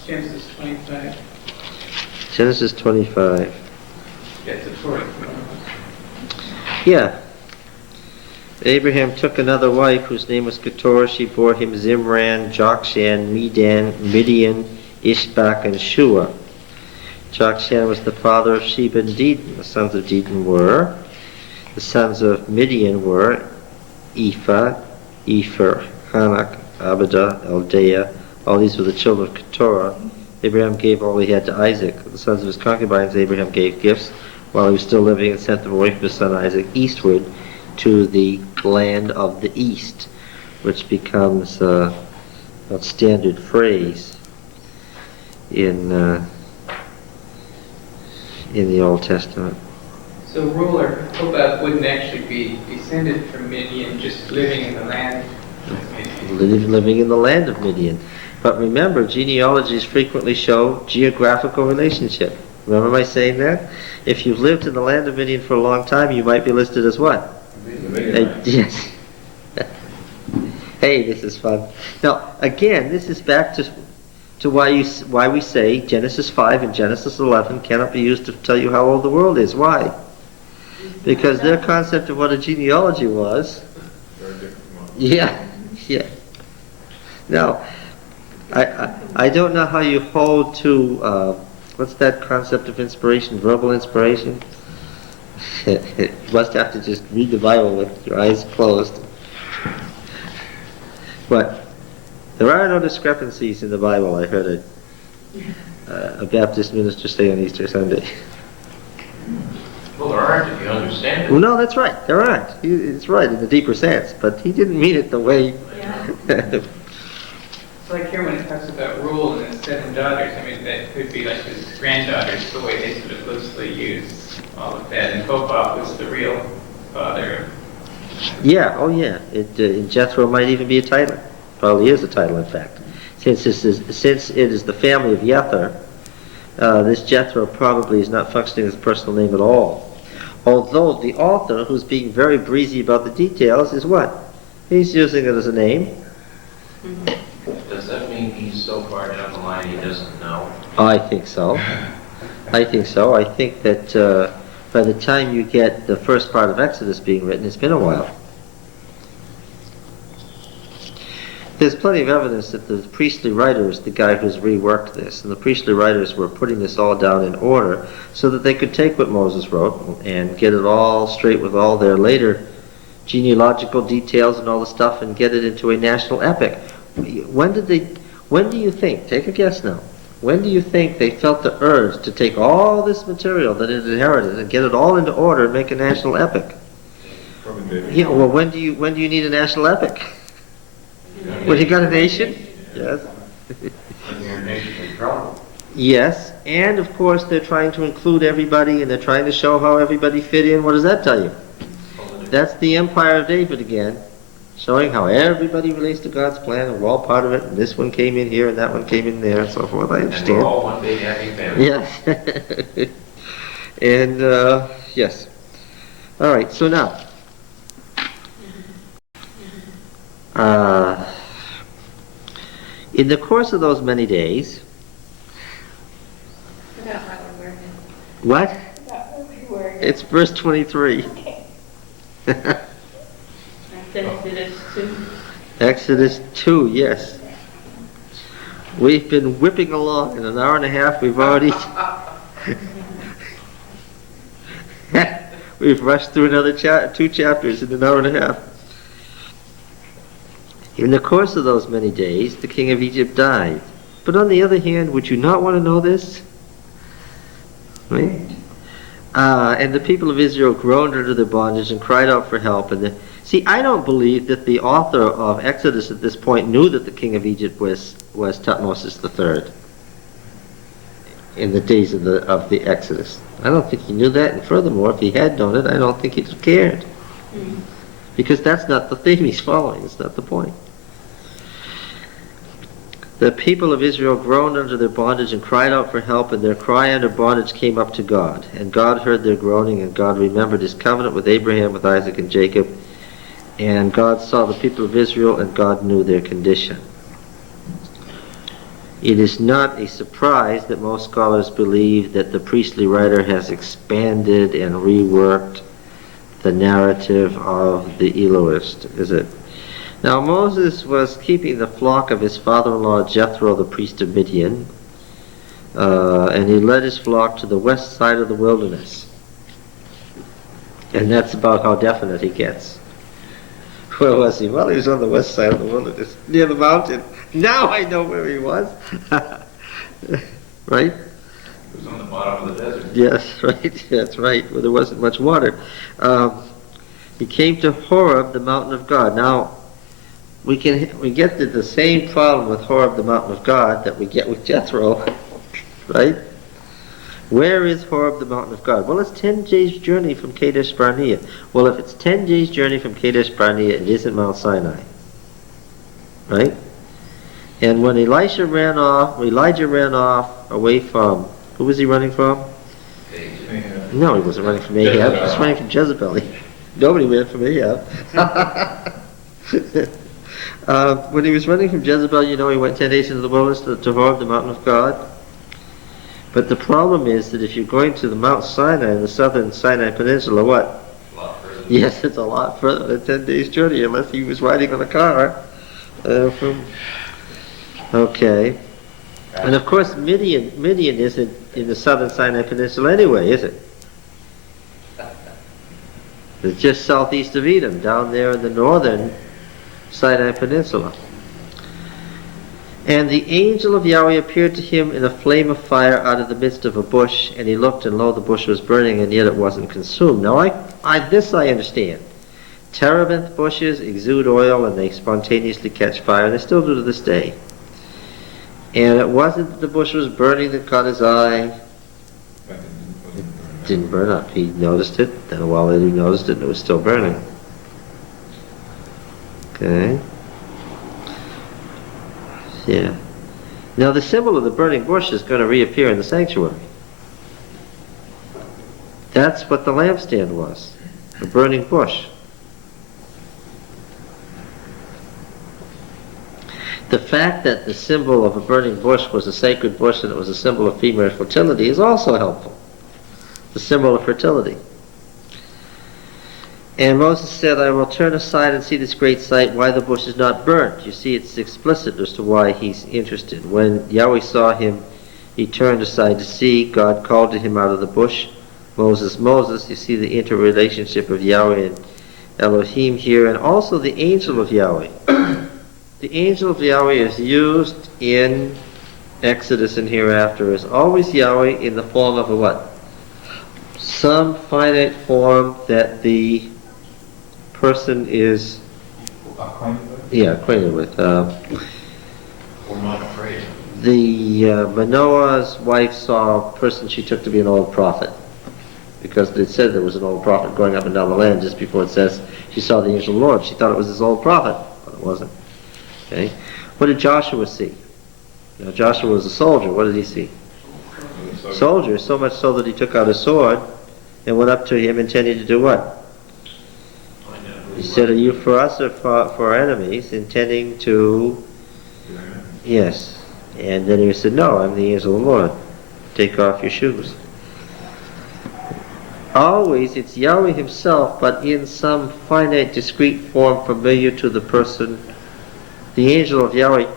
Genesis 25. Genesis 25. Yeah, Victoria. Yeah. Abraham took another wife whose name was Keturah. She bore him Zimran, Jokshan, Medan, Midian, Ishbak, and Shua. Jokshan was the father of Sheba and Dedan. The sons of Dedan were, the sons of Midian were Ephah, Epher, Hanak, Abidah, Eldaah. All these were the children of Keturah. Abraham gave all he had to Isaac. The sons of his concubines Abraham gave gifts while he was still living and sent them away from his son Isaac eastward to the land of the east, which becomes a standard phrase in the Old Testament. So ruler, Hobab wouldn't actually be descended from Midian, just living in the land of Midian. Living in the land of Midian. But remember, genealogies frequently show geographical relationship. Remember my saying that? If you've lived in the land of Midian for a long time, you might be listed as what? Yes. Hey, this is fun. Now, again, this is back to why we say Genesis 5 and Genesis 11 cannot be used to tell you how old the world is. Why? Because their concept of what a genealogy was. Very different from ours. Yeah. Now, I don't know how you hold to what's that concept of inspiration? Verbal inspiration. You must have to just read the Bible with your eyes closed. But there are no discrepancies in the Bible. I heard a Baptist minister say on Easter Sunday. Well, there aren't, if you understand Well, it. no, that's right. There aren't. It's right in the deeper sense, but he didn't mean it the way. It's like here when it talks about rule and the 7 daughters, I mean, that could be like his granddaughters, the way they sort of loosely use all of that. And Hobab was the real father. Yeah, oh yeah. Jethro might even be a title. Probably is a title, in fact. Since it is the family of Yether, this Jethro probably is not functioning as a personal name at all. Although the author, who's being very breezy about the details, is what? He's using it as a name. Does that mean he's so far down the line he doesn't know? I think so. I think that by the time you get the first part of Exodus being written, it's been a while. There's plenty of evidence that the priestly writer is the guy who's reworked this, and the priestly writers were putting this all down in order so that they could take what Moses wrote and get it all straight with all their later genealogical details and all the stuff and get it into a national epic. When do you think, take a guess now, when do you think they felt the urge to take all this material that it inherited and get it all into order and make a national epic? Probably David. Yeah, well, when do you need a national epic? When you got a nation? Yes. Your nation in trouble. Yes, and of course they're trying to include everybody and they're trying to show how everybody fit in. What does that tell you? That's the Empire of David again, showing how everybody relates to God's plan and we're all part of it, and this one came in here and that one came in there and so forth. I And understand. we're all one big happy family. Yes. And, yes. All right, so now, in the course of those many days, what? It's verse 23. Exodus 2. Exodus 2, yes. We've been whipping along in an hour and a half. We've already... We've rushed through another 2 chapters in an hour and a half. In the course of those many days, the king of Egypt died. But on the other hand, would you not want to know this? Right? And the people of Israel groaned under their bondage and cried out for help. See, I don't believe that the author of Exodus at this point knew that the king of Egypt was Tutmosis III in the days of the Exodus. I don't think he knew that, and furthermore, if he had known it, I don't think he'd have cared. Because that's not the theme he's following. It's not the point. The people of Israel groaned under their bondage and cried out for help, and their cry under bondage came up to God. And God heard their groaning, and God remembered his covenant with Abraham, with Isaac, and Jacob. And God saw the people of Israel, and God knew their condition. It is not a surprise that most scholars believe that the priestly writer has expanded and reworked the narrative of the Elohist, is it? Now Moses was keeping the flock of his father-in-law Jethro, the priest of Midian, and he led his flock to the west side of the wilderness. And that's about how definite he gets. Where was he? Well, he was on the west side of the wilderness, near the mountain. Now I know where he was. Right? It was on the bottom of the desert. Yes, right. That's right. Where there wasn't much water. He came to Horeb, the mountain of God. Now, we get to the same problem with Horeb, the mountain of God, that we get with Jethro, right? Where is Horeb, the mountain of God? Well, it's 10 days' journey from Kadesh Barnea. Well, if it's 10 days' journey from Kadesh Barnea, it isn't Mount Sinai, right? And when Elijah ran off away from, who was he running from? No, he wasn't running from Ahab. He was running from Jezebel. Nobody ran from Ahab. When he was running from Jezebel, he went 10 days into the wilderness to Horeb, the mountain of God. But the problem is that if you're going to the Mount Sinai in the southern Sinai Peninsula, what? A lot further. Yes, it's a lot further than 10 days' journey, unless he was riding on a car. Okay. And of course, Midian isn't in the southern Sinai Peninsula anyway, is it? It's just southeast of Edom, down there in the northern Sinai Peninsula. And the angel of Yahweh appeared to him in a flame of fire out of the midst of a bush, and he looked, and lo, the bush was burning, and yet it wasn't consumed. Now, this I understand. Terebinth bushes exude oil, and they spontaneously catch fire, and they still do to this day. And it wasn't that the bush was burning that caught his eye. It didn't burn up. He noticed it. Then a while later he noticed it, and it was still burning. Okay. Yeah. Now the symbol of the burning bush is going to reappear in the sanctuary. That's what the lampstand was. A burning bush. The fact that the symbol of a burning bush was a sacred bush and it was a symbol of female fertility is also helpful. The symbol of fertility. And Moses said, I will turn aside and see this great sight, why the bush is not burnt. You see, it's explicit as to why he's interested. When Yahweh saw him, he turned aside to see. God called to him out of the bush, Moses, Moses. You see the interrelationship of Yahweh and Elohim here, and also the angel of Yahweh. The angel of Yahweh is used in Exodus and hereafter as always Yahweh in the form of a what? Some finite form that the person is acquainted with. Or not afraid. Manoah's wife saw a person she took to be an old prophet, because it said there was an old prophet going up and down the land just before it says she saw the angel of the Lord. She thought it was this old prophet, but it wasn't. Okay. What did Joshua see? Now Joshua was a soldier. What did he see? Soldier, so much so that he took out a sword and went up to him intending to do what? He said, are you for us or for our enemies? Intending to... Yes. And then he said, no, I'm the angel of the Lord. Take off your shoes. Always it's Yahweh himself, but in some finite, discrete form familiar to the person. The angel of Yahweh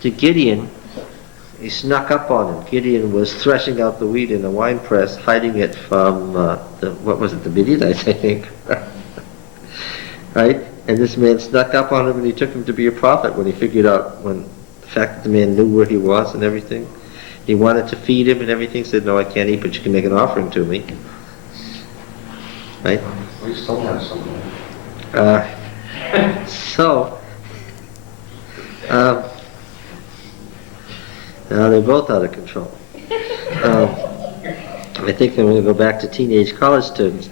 to Gideon, he snuck up on him. Gideon was threshing out the wheat in a wine press, hiding it from, the Midianites, I think. Right? And this man snuck up on him and he took him to be a prophet when he figured out the fact that the man knew where he was and everything. He wanted to feed him and everything, said, no, I can't eat, but you can make an offering to me. Right? We still have some. Now they're both out of control. I think I'm going to go back to teenage college students.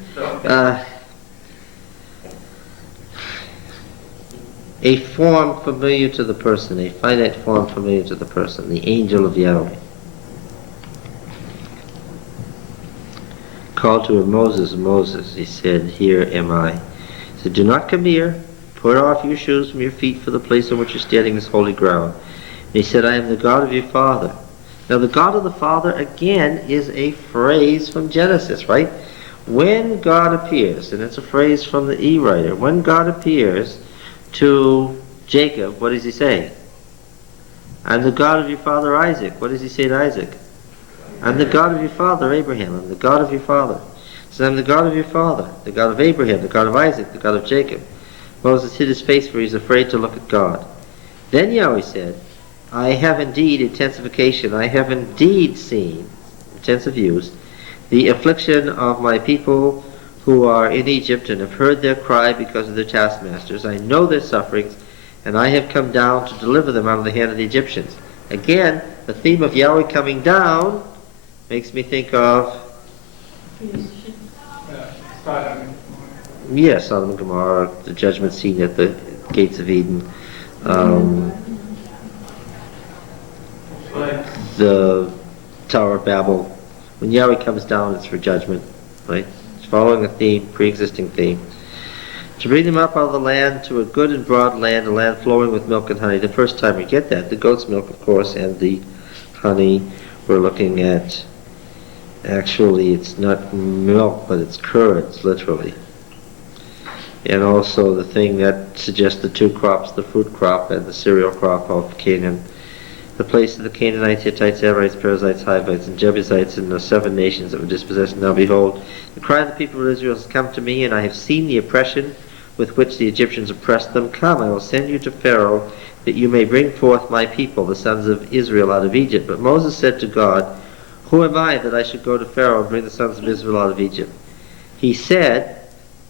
A form familiar to the person, a finite form familiar to the person, the angel of Yahweh. Called to him, Moses, Moses. He said, here am I. He said, do not come near. Put off your shoes from your feet, for the place on which you're standing is holy ground. And he said, I am the God of your father. Now the God of the Father, again, is a phrase from Genesis, right? When God appears, and it's a phrase from the E-writer, when God appears to Jacob, what does he say? I'm the God of your father Isaac. What does he say to Isaac? I'm the God of your father Abraham. I'm the God of your father. So I'm the God of your father, the God of Abraham, the God of Isaac, the God of Jacob. Moses hid his face for he was afraid to look at God. Then Yahweh said, I have indeed, intensification, I have indeed seen, intensive use, the affliction of my people who are in Egypt and have heard their cry because of their taskmasters. I know their sufferings, and I have come down to deliver them out of the hand of the Egyptians. Again, the theme of Yahweh coming down makes me think of Sodom. yes, Sodom and Gomorrah, the judgment scene at the gates of Eden, the Tower of Babel. When Yahweh comes down, it's for judgment, right? It's following a theme, pre-existing theme. To bring them up out of the land to a good and broad land, a land flowing with milk and honey. The first time we get that, the goat's milk, of course, and the honey, we're looking at, actually, it's not milk, but it's curds, literally. And also the thing that suggests the two crops, the fruit crop and the cereal crop of Canaan. The place of the Canaanites, Hittites, Amorites, Perizzites, Hivites, and Jebusites, and the 7 nations that were dispossessed. Now behold, the cry of the people of Israel has come to me, and I have seen the oppression with which the Egyptians oppressed them. Come, I will send you to Pharaoh, that you may bring forth my people, the sons of Israel, out of Egypt. But Moses said to God, who am I that I should go to Pharaoh and bring the sons of Israel out of Egypt? He said,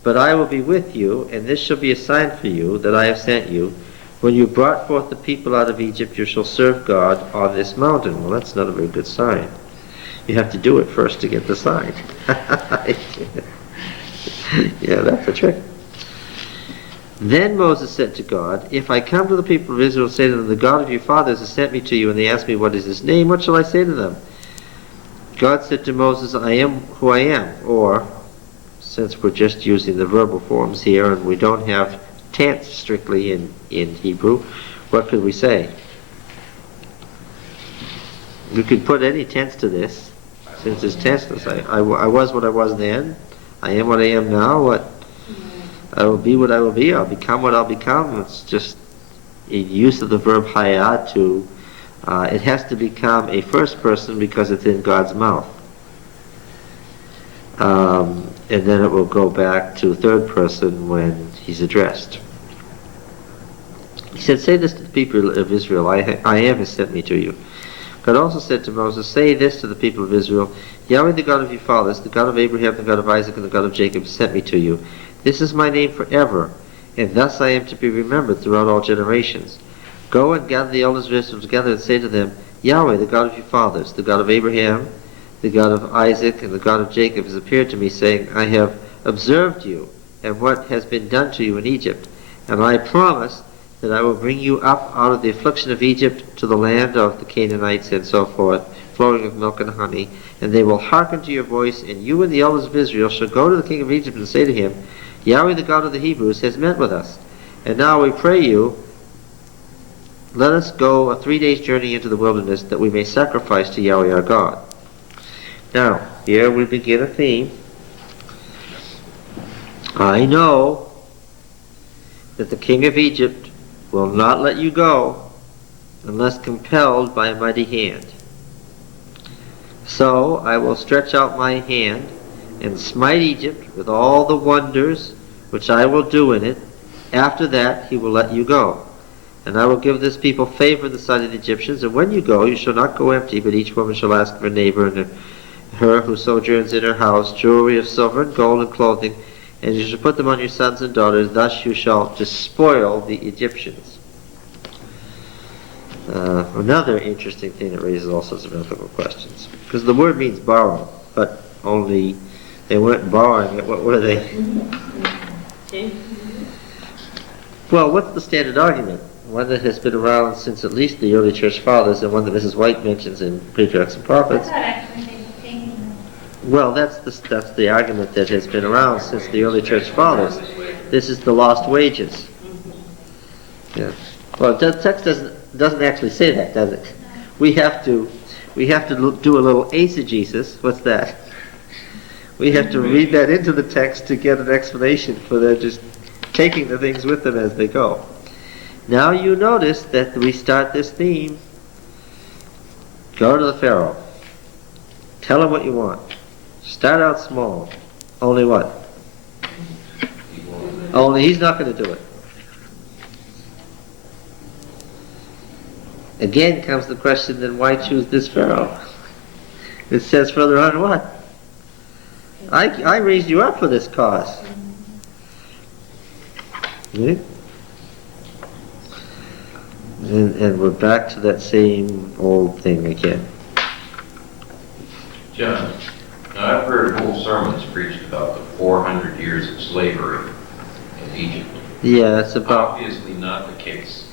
but I will be with you, and this shall be a sign for you that I have sent you. When you brought forth the people out of Egypt, you shall serve God on this mountain. Well, that's not a very good sign. You have to do it first to get the sign. Yeah, that's a trick. Then Moses said to God, if I come to the people of Israel and say to them, the God of your fathers has sent me to you, and they ask me, what is his name? What shall I say to them? God said to Moses, I am who I am. Or, since we're just using the verbal forms here, and we don't have tense strictly in Hebrew, what could we say? We could put any tense to this, since it's tenseless. I was what I was then, I am what I am now, I will be what I will be, I'll become what I'll become. It's just a use of the verb hayah to, it has to become a first person because it's in God's mouth. And then it will go back to third person when he's addressed. He said, say this to the people of Israel, I am has sent me to you. God also said to Moses, say this to the people of Israel, Yahweh the God of your fathers, the God of Abraham, the God of Isaac, and the God of Jacob sent me to you. This is my name forever, and thus I am to be remembered throughout all generations. Go and gather the elders of Israel together and say to them, Yahweh the God of your fathers, the God of Abraham, the God of Isaac, and the God of Jacob has appeared to me, saying, I have observed you, and what has been done to you in Egypt, and I promise that I will bring you up out of the affliction of Egypt to the land of the Canaanites and so forth, flowing with milk and honey, and they will hearken to your voice, and you and the elders of Israel shall go to the king of Egypt and say to him, Yahweh the God of the Hebrews has met with us, and now we pray you, let us go a 3 days' journey into the wilderness, that we may sacrifice to Yahweh our God. Now, here we begin a theme. I know that the king of Egypt will not let you go unless compelled by a mighty hand. So I will stretch out my hand and smite Egypt with all the wonders which I will do in it. After that he will let you go. And I will give this people favor in the sight of the Egyptians. And when you go, you shall not go empty, but each woman shall ask of her neighbor and her who sojourns in her house jewelry of silver and gold and clothing, and you shall put them on your sons and daughters. Thus you shall despoil the Egyptians. Another interesting thing that raises all sorts of ethical questions, because the word means borrow, but only they weren't borrowing it. What were they? Well, what's the standard argument? One that has been around since at least the early church fathers, and one that Mrs. White mentions in Patriarchs and Prophets. Well, that's the argument that has been around since the early church fathers. This is the lost wages. Yeah. Well, the text doesn't actually say that, does it? We have to do a little eisegesis. What's that? We have to read that into the text to get an explanation for their just taking the things with them as they go. Now you notice that we start this theme. Go to the Pharaoh. Tell him what you want. Start out small. Only what? Only he's not going to do it. Again comes the question, then why choose this Pharaoh? It says further on what? I raised you up for this cause. Hmm? And we're back to that same old thing again. John, now I've heard whole sermons preached about the 400 years of slavery in Egypt. Yeah, it's about Obviously not the case.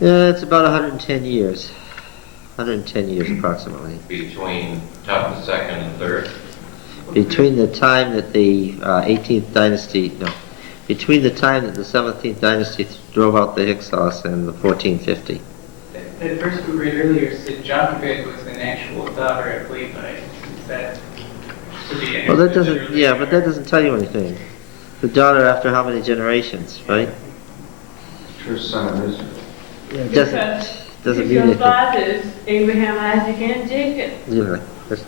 it's about 110 years. 110 years approximately. Between Tutankhamun II and III. Between the time that the 18th dynasty, no, between the time that the 17th dynasty drove out the Hyksos and the 1450. That verse we read earlier said Jochebed was an actual daughter of Levi. Is that to be Well, that understood doesn't, earlier? yeah, but that doesn't tell you anything. The daughter after how many generations, right? True son of Israel. It Because doesn't it's mean your anything. fathers, Abraham, Isaac, and Jacob. Yeah,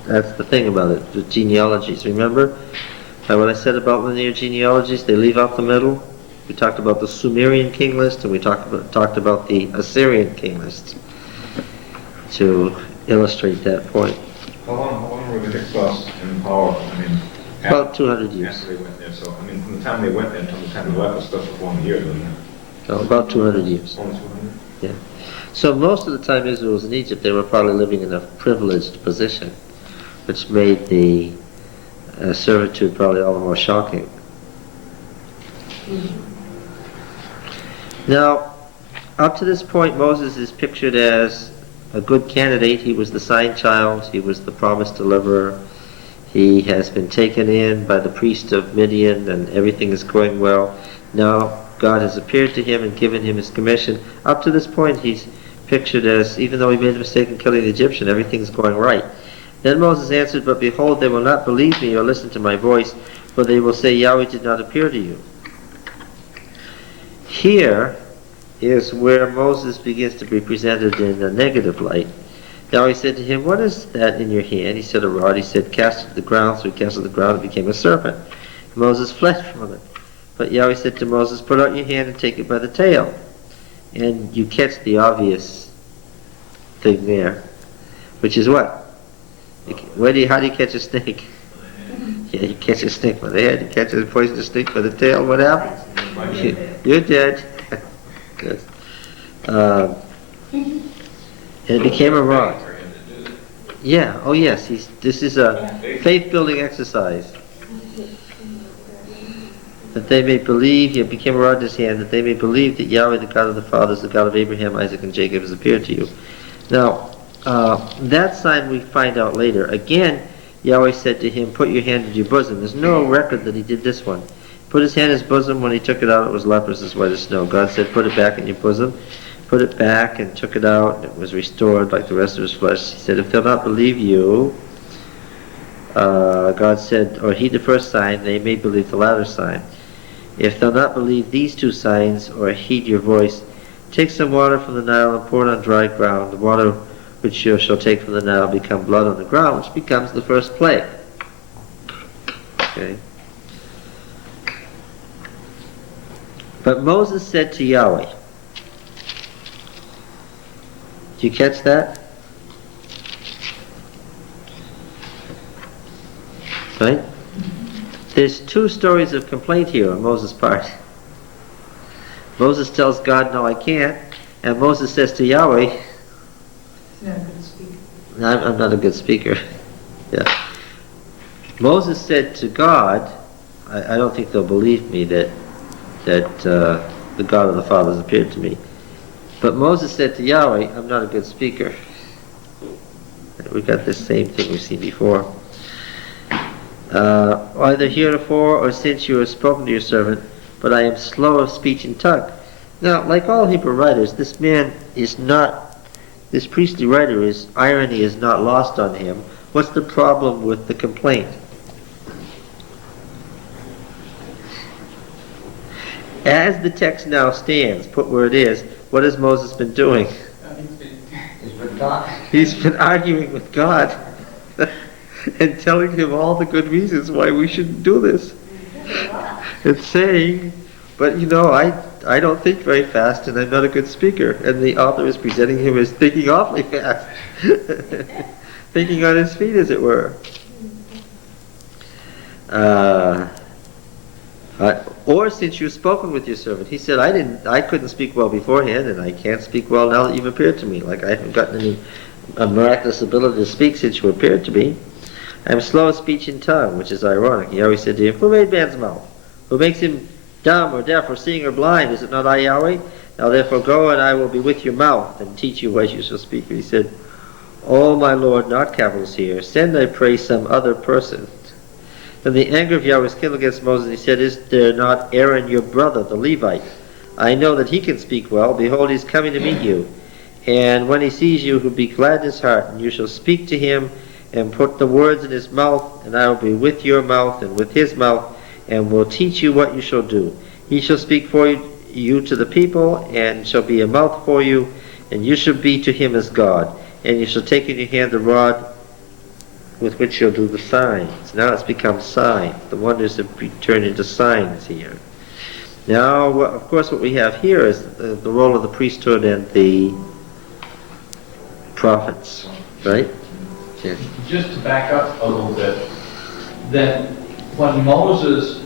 that's the thing about it, the genealogies. Remember what I said about linear genealogies? They leave out the middle. We talked about the Sumerian king list, and we talked about the Assyrian king list to illustrate that point. How long were the Hyksos in power? I mean, About 200 years. after they went there. So, I mean, from the time they went there until the time they left, was still 400 years, wasn't it? So about 200 years. Only 200? Yeah. So most of the time Israel was in Egypt, they were probably living in a privileged position, which made the servitude probably all the more shocking. Now, up to this point, Moses is pictured as a good candidate. He was the sign child. He was the promised deliverer. He has been taken in by the priest of Midian, and everything is going well. Now, God has appeared to him and given him his commission. Up to this point, he's pictured as, even though he made the mistake in killing the Egyptian, everything's going right. Then Moses answered, "But behold, they will not believe me or listen to my voice, for they will say, Yahweh did not appear to you." Here is where Moses begins to be presented in a negative light. Yahweh said to him, "What is that in your hand?" He said, "A rod." He said, "Cast it to the ground." So he cast it to the ground and became a serpent. Moses fled from it. But Yahweh said to Moses, "Put out your hand and take it by the tail." And you catch the obvious thing there, which is what? How do you catch a snake? Yeah, you catch a snake by the head. You catch a poisonous snake by the tail. What happens? You're dead. Yes. And it became a rod. Yeah. Oh yes. This is a faith-building exercise. That they may believe, he became a rod in his hand, that they may believe that Yahweh, the God of the fathers, the God of Abraham, Isaac, and Jacob, has appeared to you. Now, that sign we find out later. Again, Yahweh said to him, "Put your hand in your bosom." There's no record that he did this one. Put his hand in his bosom. When he took it out, it was leprous as white as snow. God said, "Put it back in your bosom." Put it back and took it out, and it was restored like the rest of his flesh. He said, "If they'll not believe you," God said, "or heed the first sign, they may believe the latter sign. If they'll not believe these two signs, or heed your voice, take some water from the Nile and pour it on dry ground. The water which you shall take from the Nile become blood on the ground, which becomes the first plague." Okay. But Moses said to Yahweh, do you catch that? Right? There's two stories of complaint here on Moses' part. Moses tells God, "No, I can't." And Moses says to Yahweh, I'm not a good speaker. Yeah. Moses said to God, I don't think they'll believe me that the God of the fathers appeared to me. But Moses said to Yahweh, "I'm not a good speaker." We got this same thing we've seen before. "Either heretofore or since you have spoken to your servant, but I am slow of speech and tongue." Now, like all Hebrew writers, this man is not, this priestly writer, irony is not lost on him. What's the problem with the complaint? As the text now stands, put where it is, what has Moses been doing? He's been talking. He's been arguing with God and telling him all the good reasons why we shouldn't do this. And saying, but I don't think very fast and I'm not a good speaker. And the author is presenting him as thinking awfully fast. Thinking on his feet, as it were. Or since you've spoken with your servant, he said, I couldn't speak well beforehand, and I can't speak well now that you've appeared to me. Like I haven't gotten any miraculous ability to speak since you appeared to me. I'm slow of speech and tongue, which is ironic. He always said to him, who made man's mouth? Who makes him dumb or deaf or seeing or blind? Is it not I, Yahweh? Now therefore go, and I will be with your mouth and teach you what you shall speak. And he said, oh my Lord, not capitals here. Send, I pray, some other person. Then the anger of Yahweh was kindled against Moses, and he said, is there not Aaron your brother, the Levite? I know that he can speak well. Behold, he is coming to meet you. And when he sees you, he'll be glad in his heart, and you shall speak to him, and put the words in his mouth, and I will be with your mouth and with his mouth, and will teach you what you shall do. He shall speak for you to the people, and shall be a mouth for you, and you shall be to him as God. And you shall take in your hand the rod with which you'll do the signs. Now it's become signs. The wonders have turned into signs here. Now, of course, what we have here is the role of the priesthood and the prophets, right? Yes. Just to back up a little bit, then when Moses,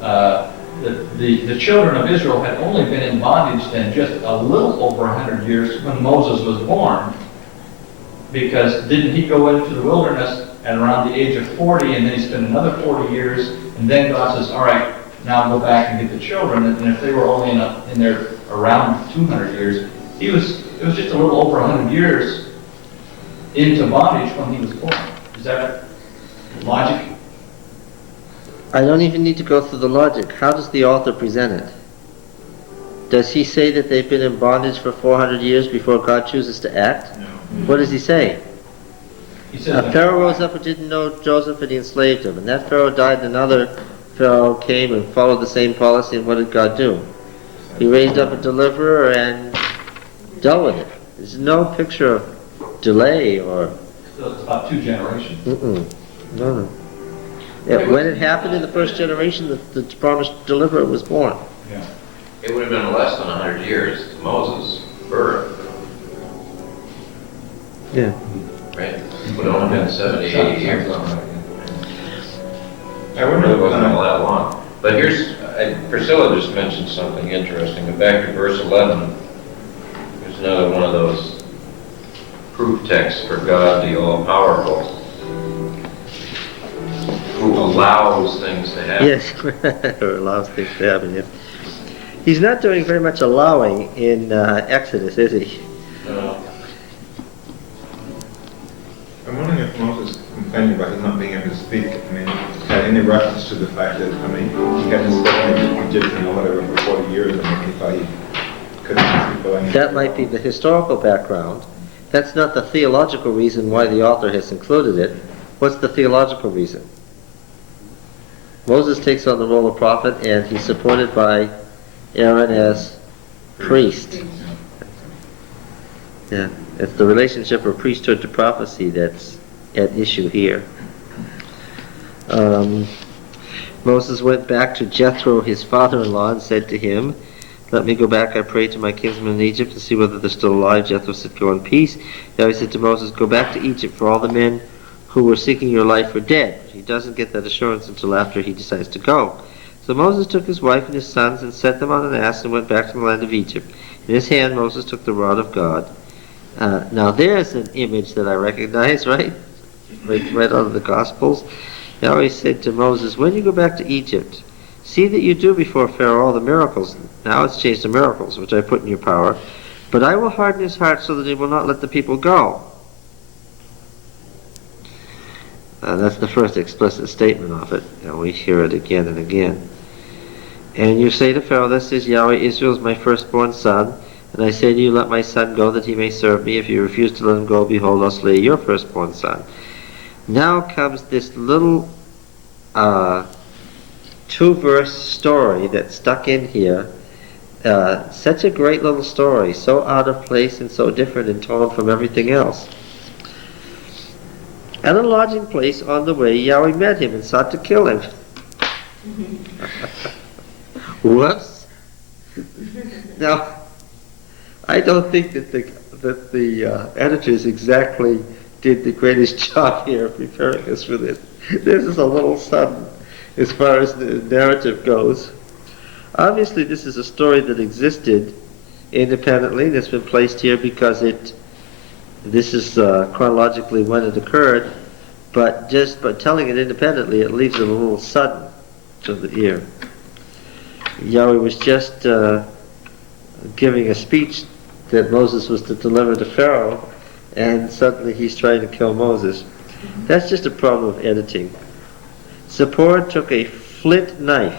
the children of Israel had only been in bondage then just a little over 100 years when Moses was born, because didn't he go into the wilderness at around the age of 40, and then he spent another 40 years, and then God says, all right, now go back and get the children, and if they were only in there around 200 years, it was just a little over 100 years into bondage when he was born. Is that logic? I don't even need to go through the logic. How does the author present it? Does he say that they've been in bondage for 400 years before God chooses to act? No. What does he say? He says Pharaoh rose up and didn't know Joseph, and he enslaved him. And that Pharaoh died, and another Pharaoh came and followed the same policy, and what did God do? He raised up a deliverer and dealt with it. There's no picture of delay or... it's about 2 generations. No. Yeah, when it happened in the first generation, the promised deliverer was born. Yeah. It would have been less than 100 years to Moses' birth, Yeah. right? It would have only been 70, 80 years. I wonder It wasn't all that long. But Priscilla just mentioned something interesting. Go back to verse 11. There's another one of those proof texts for God, the all-powerful, who allows things to happen. Yes, or allows things to happen, yes. He's not doing very much allowing in Exodus, is he? No. I'm wondering if Moses complaining about him not being able to speak, had any reference to the fact that, he hadn't spoken Egyptian or whatever for 40 years, and he thought he couldn't speak well. That might be the historical background. That's not the theological reason why the author has included it. What's the theological reason? Moses takes on the role of prophet, and he's supported by Aaron as priest. Yeah, it's the relationship of priesthood to prophecy that's at issue here. Moses went back to Jethro, his father-in-law, and said to him, let me go back, I pray, to my kinsmen in Egypt to see whether they're still alive. Jethro said, go in peace. Now he said to Moses, go back to Egypt, for all the men who were seeking your life are dead. He doesn't get that assurance until after he decides to go. So Moses took his wife and his sons and set them on an ass and went back to the land of Egypt. In his hand Moses took the rod of God. Now there's an image that I recognize, right? Right out of the Gospels. Now he said to Moses, when you go back to Egypt, see that you do before Pharaoh all the miracles. Now it's changed to miracles, which I put in your power. But I will harden his heart so that he will not let the people go. That's the first explicit statement of it. And we hear it again and again. And you say to Pharaoh, thus says Yahweh, Israel is my firstborn son, and I say to you, let my son go that he may serve me. If you refuse to let him go, behold, I'll slay your firstborn son. Now comes this little 2-verse story that's stuck in here. Such a great little story, so out of place and so different in tone from everything else. At a lodging place on the way, Yahweh met him and sought to kill him. Whoops. Now, I don't think that the editors exactly did the greatest job here of preparing us for this. This is a little sudden as far as the narrative goes. Obviously, this is a story that existed independently. That's been placed here because this is chronologically when it occurred, but just by telling it independently, it leaves it a little sudden to the ear. Yahweh was just giving a speech that Moses was to deliver to Pharaoh, and suddenly he's trying to kill Moses. That's just a problem of editing. Zipporah took a flint knife.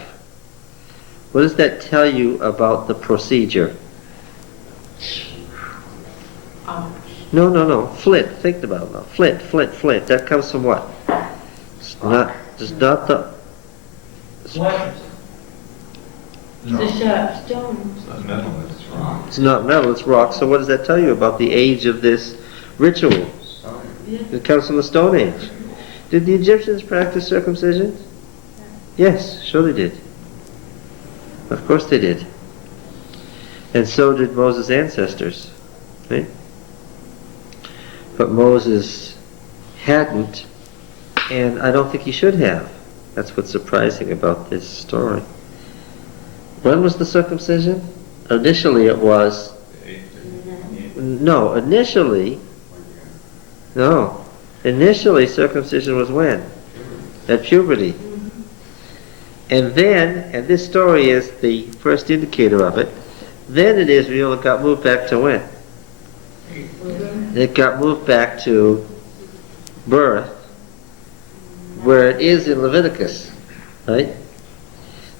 What does that tell you about the procedure? No. Flint. Think about it now. Flint. That comes from what? It's not the... It's a sharp stone. It's not metal, it's rock. It's not metal, it's rock. So what does that tell you about the age of this ritual? It comes from the Stone Age. Did the Egyptians practice circumcision? Yes, sure they did. Of course they did. And so did Moses' ancestors. Right? But Moses hadn't, and I don't think he should have. That's what's surprising about this story. When was the circumcision? Initially it was... Initially circumcision was when? At puberty. And then, and this story is the first indicator of it, then in Israel it got moved back to when? It got moved back to birth, where it is in Leviticus, right?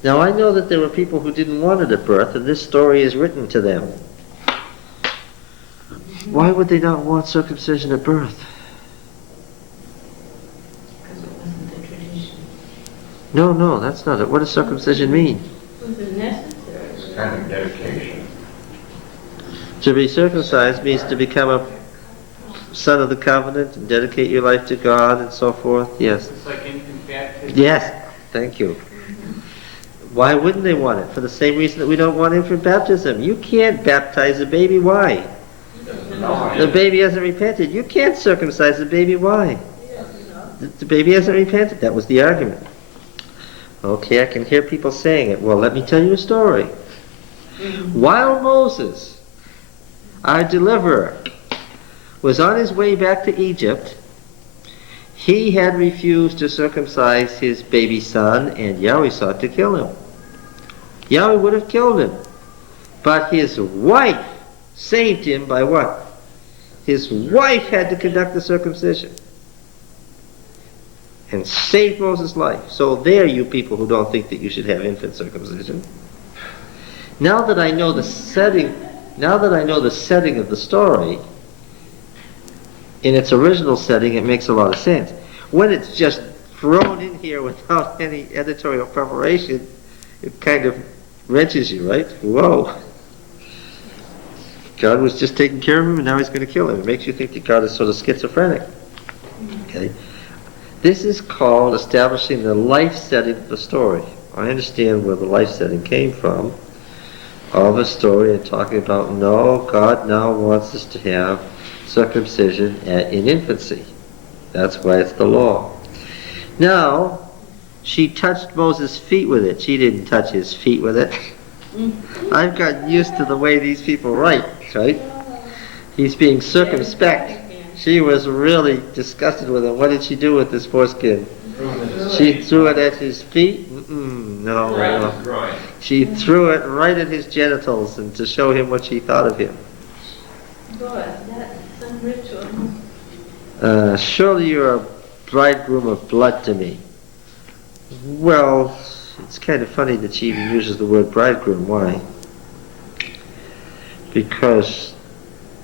Now I know that there were people who didn't want it at birth, and this story is written to them. Why would they not want circumcision at birth? Because it wasn't the tradition. No, that's not it. What does circumcision mean? Was it necessary? It's kind of dedication. To be circumcised means to become a son of the covenant and dedicate your life to God and so forth. Yes. It's like infant baptism. Yes. Thank you. Why wouldn't they want it? For the same reason that we don't want infant baptism. You can't baptize a baby. Why? The baby hasn't repented. You can't circumcise the baby. Why? The baby hasn't repented. That was the argument. Okay, I can hear people saying it. Well, let me tell you a story. While Moses, our deliverer, was on his way back to Egypt, he had refused to circumcise his baby son, and Yahweh sought to kill him. Yahweh would have killed him, but his wife saved him by what? His wife had to conduct the circumcision and saved Moses' life. So there, you people who don't think that you should have infant circumcision. Now that I know the setting of the story, in its original setting, it makes a lot of sense. When it's just thrown in here without any editorial preparation, it kind of wrenches you, right? Whoa. God was just taking care of him and now he's going to kill him. It makes you think that God is sort of schizophrenic. Okay? This is called establishing the life setting of the story. I understand where the life setting came from of the story and talking about, no, God now wants us to have circumcision in infancy. That's why it's the law. Now, she touched Moses' feet with it. She didn't touch his feet with it. I've gotten used to the way these people write, right? He's being circumspect. She was really disgusted with him. What did she do with this foreskin? She threw it at his feet? No. She threw it right at his genitals and to show him what she thought of him. Boy, that's some ritual. Surely you're a bridegroom of blood to me. Well, It's kind of funny that she even uses the word bridegroom. Why? Because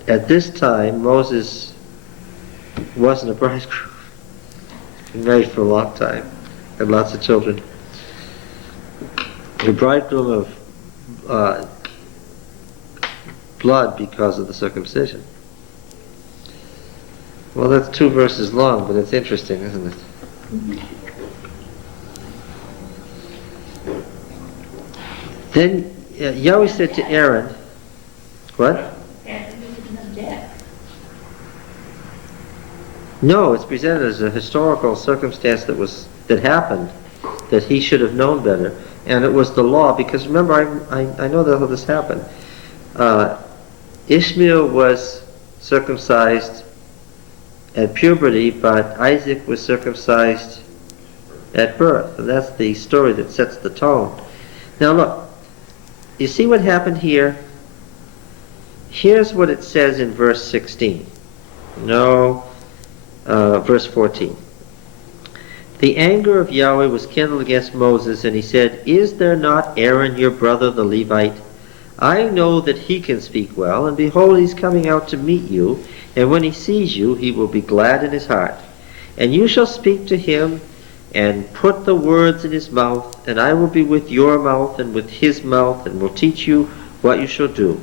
at this time, Moses wasn't a bridegroom. He been married for a long time, had lots of children. The bridegroom of blood because of the circumcision. Well, that's 2 verses long, but it's interesting, isn't it? Then Yahweh said to Aaron, what? No, it's presented as a historical circumstance that happened, that he should have known better. And it was the law, because remember, I know that how this happened. Ishmael was circumcised at puberty, but Isaac was circumcised at birth. And that's the story that sets the tone. Now look, you see what happened here? Here's what it says in verse 16. No, verse 14. The anger of Yahweh was kindled against Moses, and he said, Is there not Aaron your brother the Levite? I know that he can speak well, and behold, he's coming out to meet you, and when he sees you, he will be glad in his heart. And you shall speak to him, and put the words in his mouth, and I will be with your mouth and with his mouth, and will teach you what you shall do.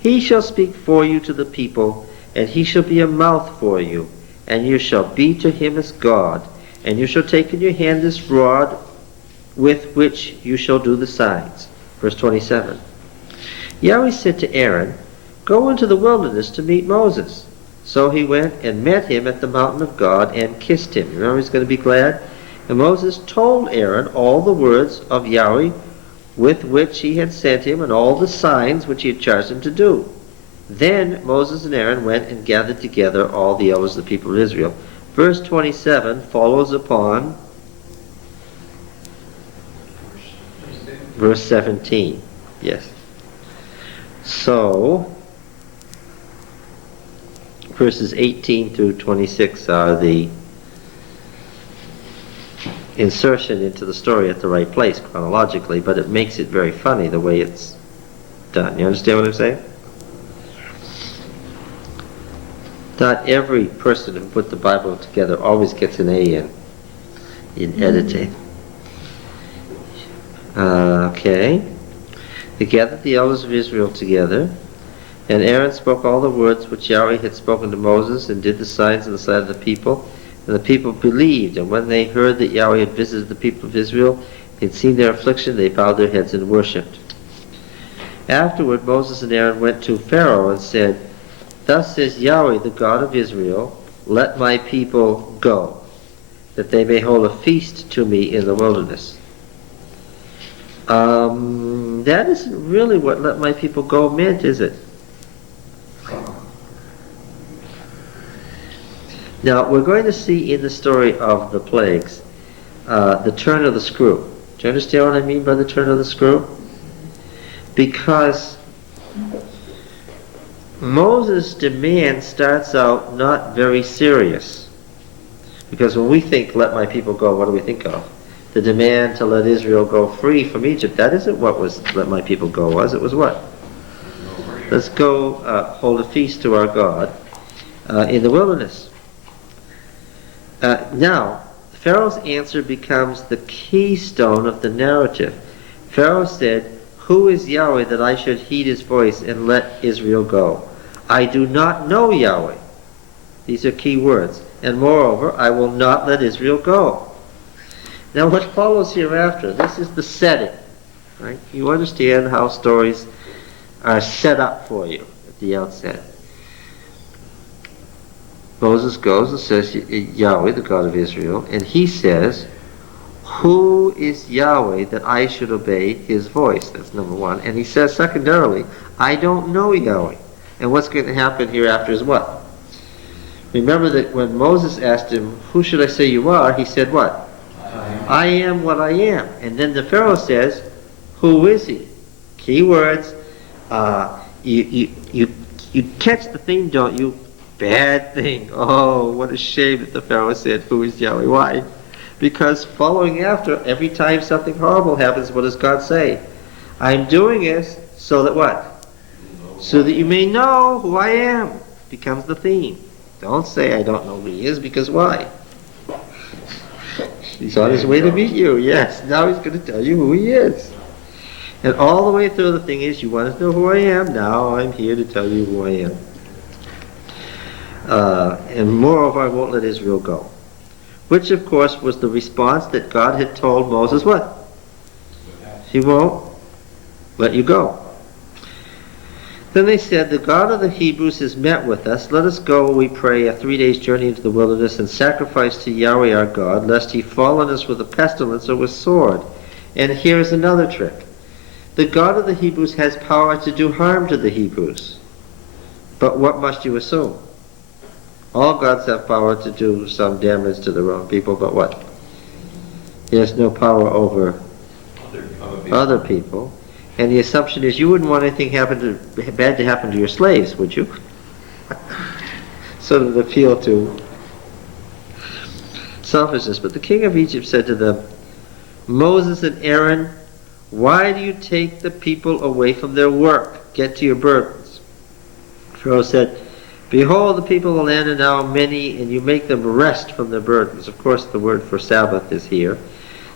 He shall speak for you to the people, and he shall be a mouth for you, and you shall be to him as God, and you shall take in your hand this rod with which you shall do the signs. Verse 27. Yahweh said to Aaron, Go into the wilderness to meet Moses. So he went and met him at the mountain of God and kissed him. Remember, he's going to be glad? And Moses told Aaron all the words of Yahweh with which he had sent him, and all the signs which he had charged him to do. Then Moses and Aaron went and gathered together all the elders of the people of Israel. Verse 27 follows upon verse 17. Yes. So, verses 18 through 26 are the insertion into the story at the right place chronologically, but it makes it very funny the way it's done. You understand what I'm saying? Not every person who put the Bible together always gets an A in editing. Okay. They gathered the elders of Israel together, and Aaron spoke all the words which Yahweh had spoken to Moses, and did the signs in the sight of the people. And the people believed, and when they heard that Yahweh had visited the people of Israel, they had seen their affliction, they bowed their heads and worshipped. Afterward Moses and Aaron went to Pharaoh and said, Thus says Yahweh, the God of Israel, Let my people go, that they may hold a feast to me in the wilderness. That isn't really what let my people go meant, is it? Now, we're going to see in the story of the plagues the turn of the screw. Do you understand what I mean by the turn of the screw? Because Moses' demand starts out not very serious. Because when we think, let my people go, what do we think of? The demand to let Israel go free from Egypt. That isn't what was let my people go was. It was what? Let's go hold a feast to our God in the wilderness. Now, Pharaoh's answer becomes the keystone of the narrative. Pharaoh said, Who is Yahweh that I should heed his voice and let Israel go? I do not know Yahweh. These are key words. And moreover, I will not let Israel go. Now what follows hereafter, this is the setting. Right? You understand how stories are set up for you at the outset. Moses goes and says, Yahweh, the God of Israel, and he says, Who is Yahweh that I should obey his voice? That's number one. And he says secondarily, I don't know Yahweh. And what's going to happen hereafter is what? Remember that when Moses asked him, Who should I say you are? He said what? I am what I am. And then the Pharaoh says, Who is he? Key words. You catch the theme, don't you? Bad thing. Oh, what a shame that the Pharaoh said, Who is Yahweh? Why? Because following after, every time something horrible happens, what does God say? I'm doing this so that what? So that you may know who I am, becomes the theme. Don't say I don't know who he is, because why? He's on his way to meet you, yes. Now he's going to tell you who he is. And all the way through, the thing is, you want to know who I am? Now I'm here to tell you who I am. And moreover, I won't let Israel go. Which, of course, was the response that God had told Moses what? He won't let you go. Then they said, the God of the Hebrews has met with us. Let us go, we pray, a 3 days' journey into the wilderness and sacrifice to Yahweh our God, lest he fall on us with a pestilence or with sword. And here is another trick. The God of the Hebrews has power to do harm to the Hebrews. But what must you assume? All gods have power to do some damage to their own people, but what? He has no power over other people. And the assumption is you wouldn't want anything bad to happen to your slaves, would you? Sort of an appeal to selfishness. But the king of Egypt said to them, Moses and Aaron, why do you take the people away from their work? Get to your burdens. Pharaoh said, behold, the people of the land are now many, and you make them rest from their burdens. Of course, the word for Sabbath is here.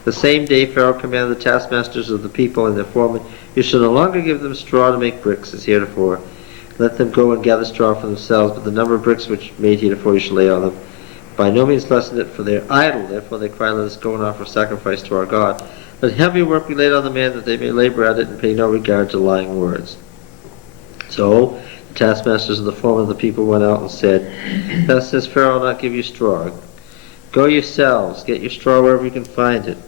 The same day Pharaoh commanded the taskmasters of the people and their foremen, you shall no longer give them straw to make bricks as heretofore. Let them go and gather straw for themselves, but the number of bricks which made heretofore you shall lay on them. By no means lessen it, for they are idle. Therefore they cry, let us go and offer sacrifice to our God. Let heavy work be laid on the man, that they may labor at it and pay no regard to lying words. So the taskmasters and the foremen of the people went out and said, thus says Pharaoh, not give you straw. Go yourselves, get your straw wherever you can find it.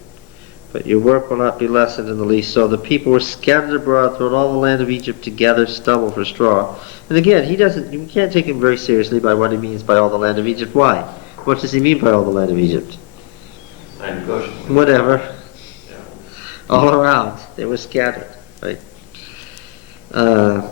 But your work will not be lessened in the least. So the people were scattered abroad throughout all the land of Egypt to gather stubble for straw. And again, you can't take him very seriously by what he means by all the land of Egypt. Why? What does he mean by all the land of Egypt? Whatever. Yeah. All around. They were scattered. Right? The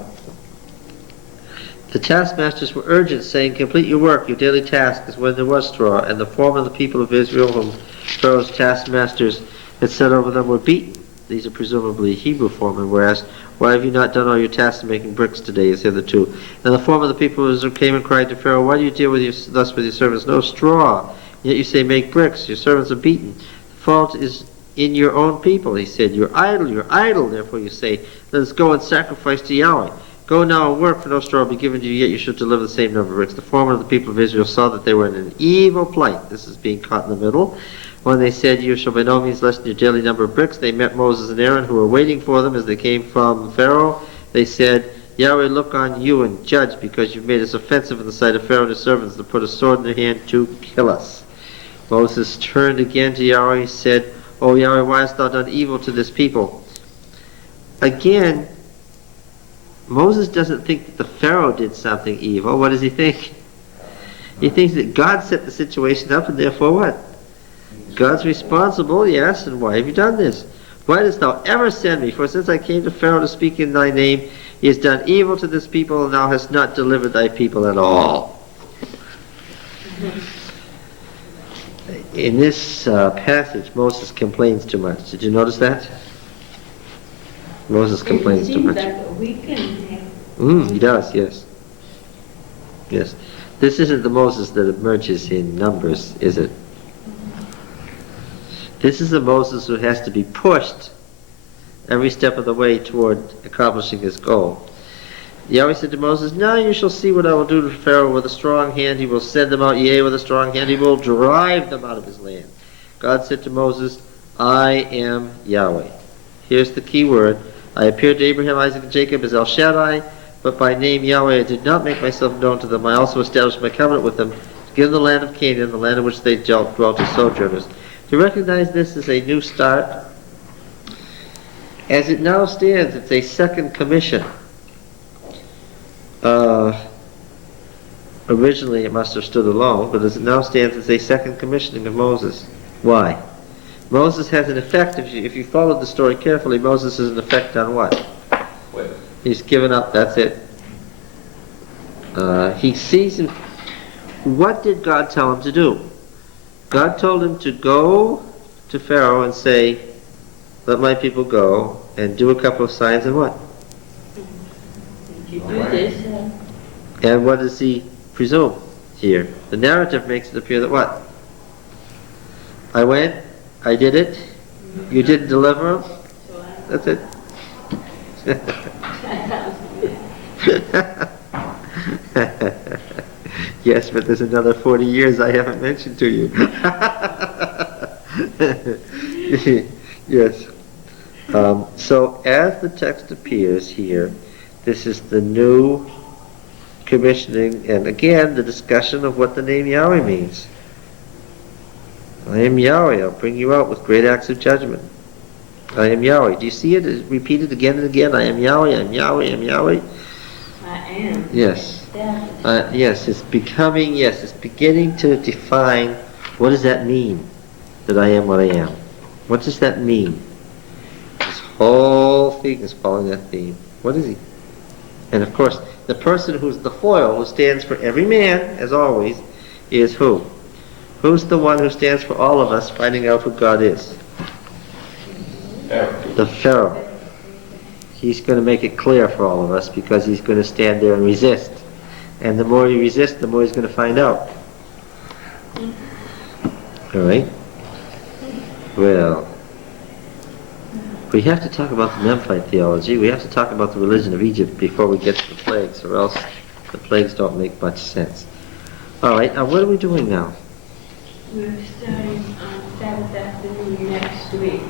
taskmasters were urgent, saying, complete your work, your daily task, as when there was straw. And the foremen of the people of Israel, whom Pharaoh's taskmasters had set over them, were beaten. These are presumably Hebrew foremen, were asked, why have you not done all your tasks in making bricks today as hitherto? And the foreman of the people of Israel came and cried to Pharaoh, why do you deal thus with your servants? No straw. Yet you say, make bricks. Your servants are beaten. The fault is in your own people. He said, you're idle. Therefore you say, let us go and sacrifice to Yahweh. Go now and work, for no straw will be given to you, yet you shall deliver the same number of bricks. The foreman of the people of Israel saw that they were in an evil plight. This is being caught in the middle. When they said, you shall by no means lessen your daily number of bricks, they met Moses and Aaron, who were waiting for them as they came from Pharaoh. They said, Yahweh, look on you and judge, because you've made us offensive in the sight of Pharaoh and his servants, to put a sword in their hand to kill us. Moses turned again to Yahweh and said, O Yahweh, why hast thou done evil to this people? Again, Moses doesn't think that the Pharaoh did something evil. What does he think? He thinks that God set the situation up, and therefore what? God's responsible, yes, and why have you done this? Why dost thou ever send me? For since I came to Pharaoh to speak in thy name, he has done evil to this people, and thou hast not delivered thy people at all. In this passage, Moses complains too much. Did you notice that? Moses complains too much. It seems like a weekend. He does, yes. Yes. This isn't the Moses that emerges in Numbers, is it? This is the Moses who has to be pushed every step of the way toward accomplishing his goal. Yahweh said to Moses, now you shall see what I will do to Pharaoh with a strong hand. He will send them out, yea, with a strong hand. He will drive them out of his land. God said to Moses, I am Yahweh. Here's the key word. I appeared to Abraham, Isaac, and Jacob as El Shaddai, but by name Yahweh I did not make myself known to them. I also established my covenant with them to give them the land of Canaan, the land in which they dwelt as sojourners. To recognize this as a new start, as it now stands, it's a second commission. Originally it must have stood alone, but as it now stands, it's a second commissioning of Moses. Why? Moses has an effect, if you followed the story carefully, Moses has an effect on what? Wait. He's given up, that's it. He sees him. What did God tell him to do? God told him to go to Pharaoh and say, let my people go, and do a couple of signs and what? If you do this, And what does he presume here? The narrative makes it appear that what? I went, I did it, you didn't deliver him, that's it. Yes, but there's another 40 years I haven't mentioned to you. Yes. So as the text appears here, this is the new commissioning, and again, the discussion of what the name Yahweh means. I am Yahweh, I'll bring you out with great acts of judgment. I am Yahweh. Do you see it? It's repeated again and again. I am Yahweh, I am Yahweh, I am Yahweh. I am. Yes. Yes, it's beginning to define what does that mean, that I am what I am. What does that mean? This whole thing is following that theme. What is he? And of course, the person who's the foil, who stands for every man, as always, is who? Who's the one who stands for all of us finding out who God is? The Pharaoh. He's going to make it clear for all of us because he's going to stand there and resist. And the more he resists, the more he's going to find out. All right? Well, we have to talk about the Memphite theology. We have to talk about the religion of Egypt before we get to the plagues, or else the plagues don't make much sense. All right, now what are we doing now? We're starting on Sabbath afternoon next week.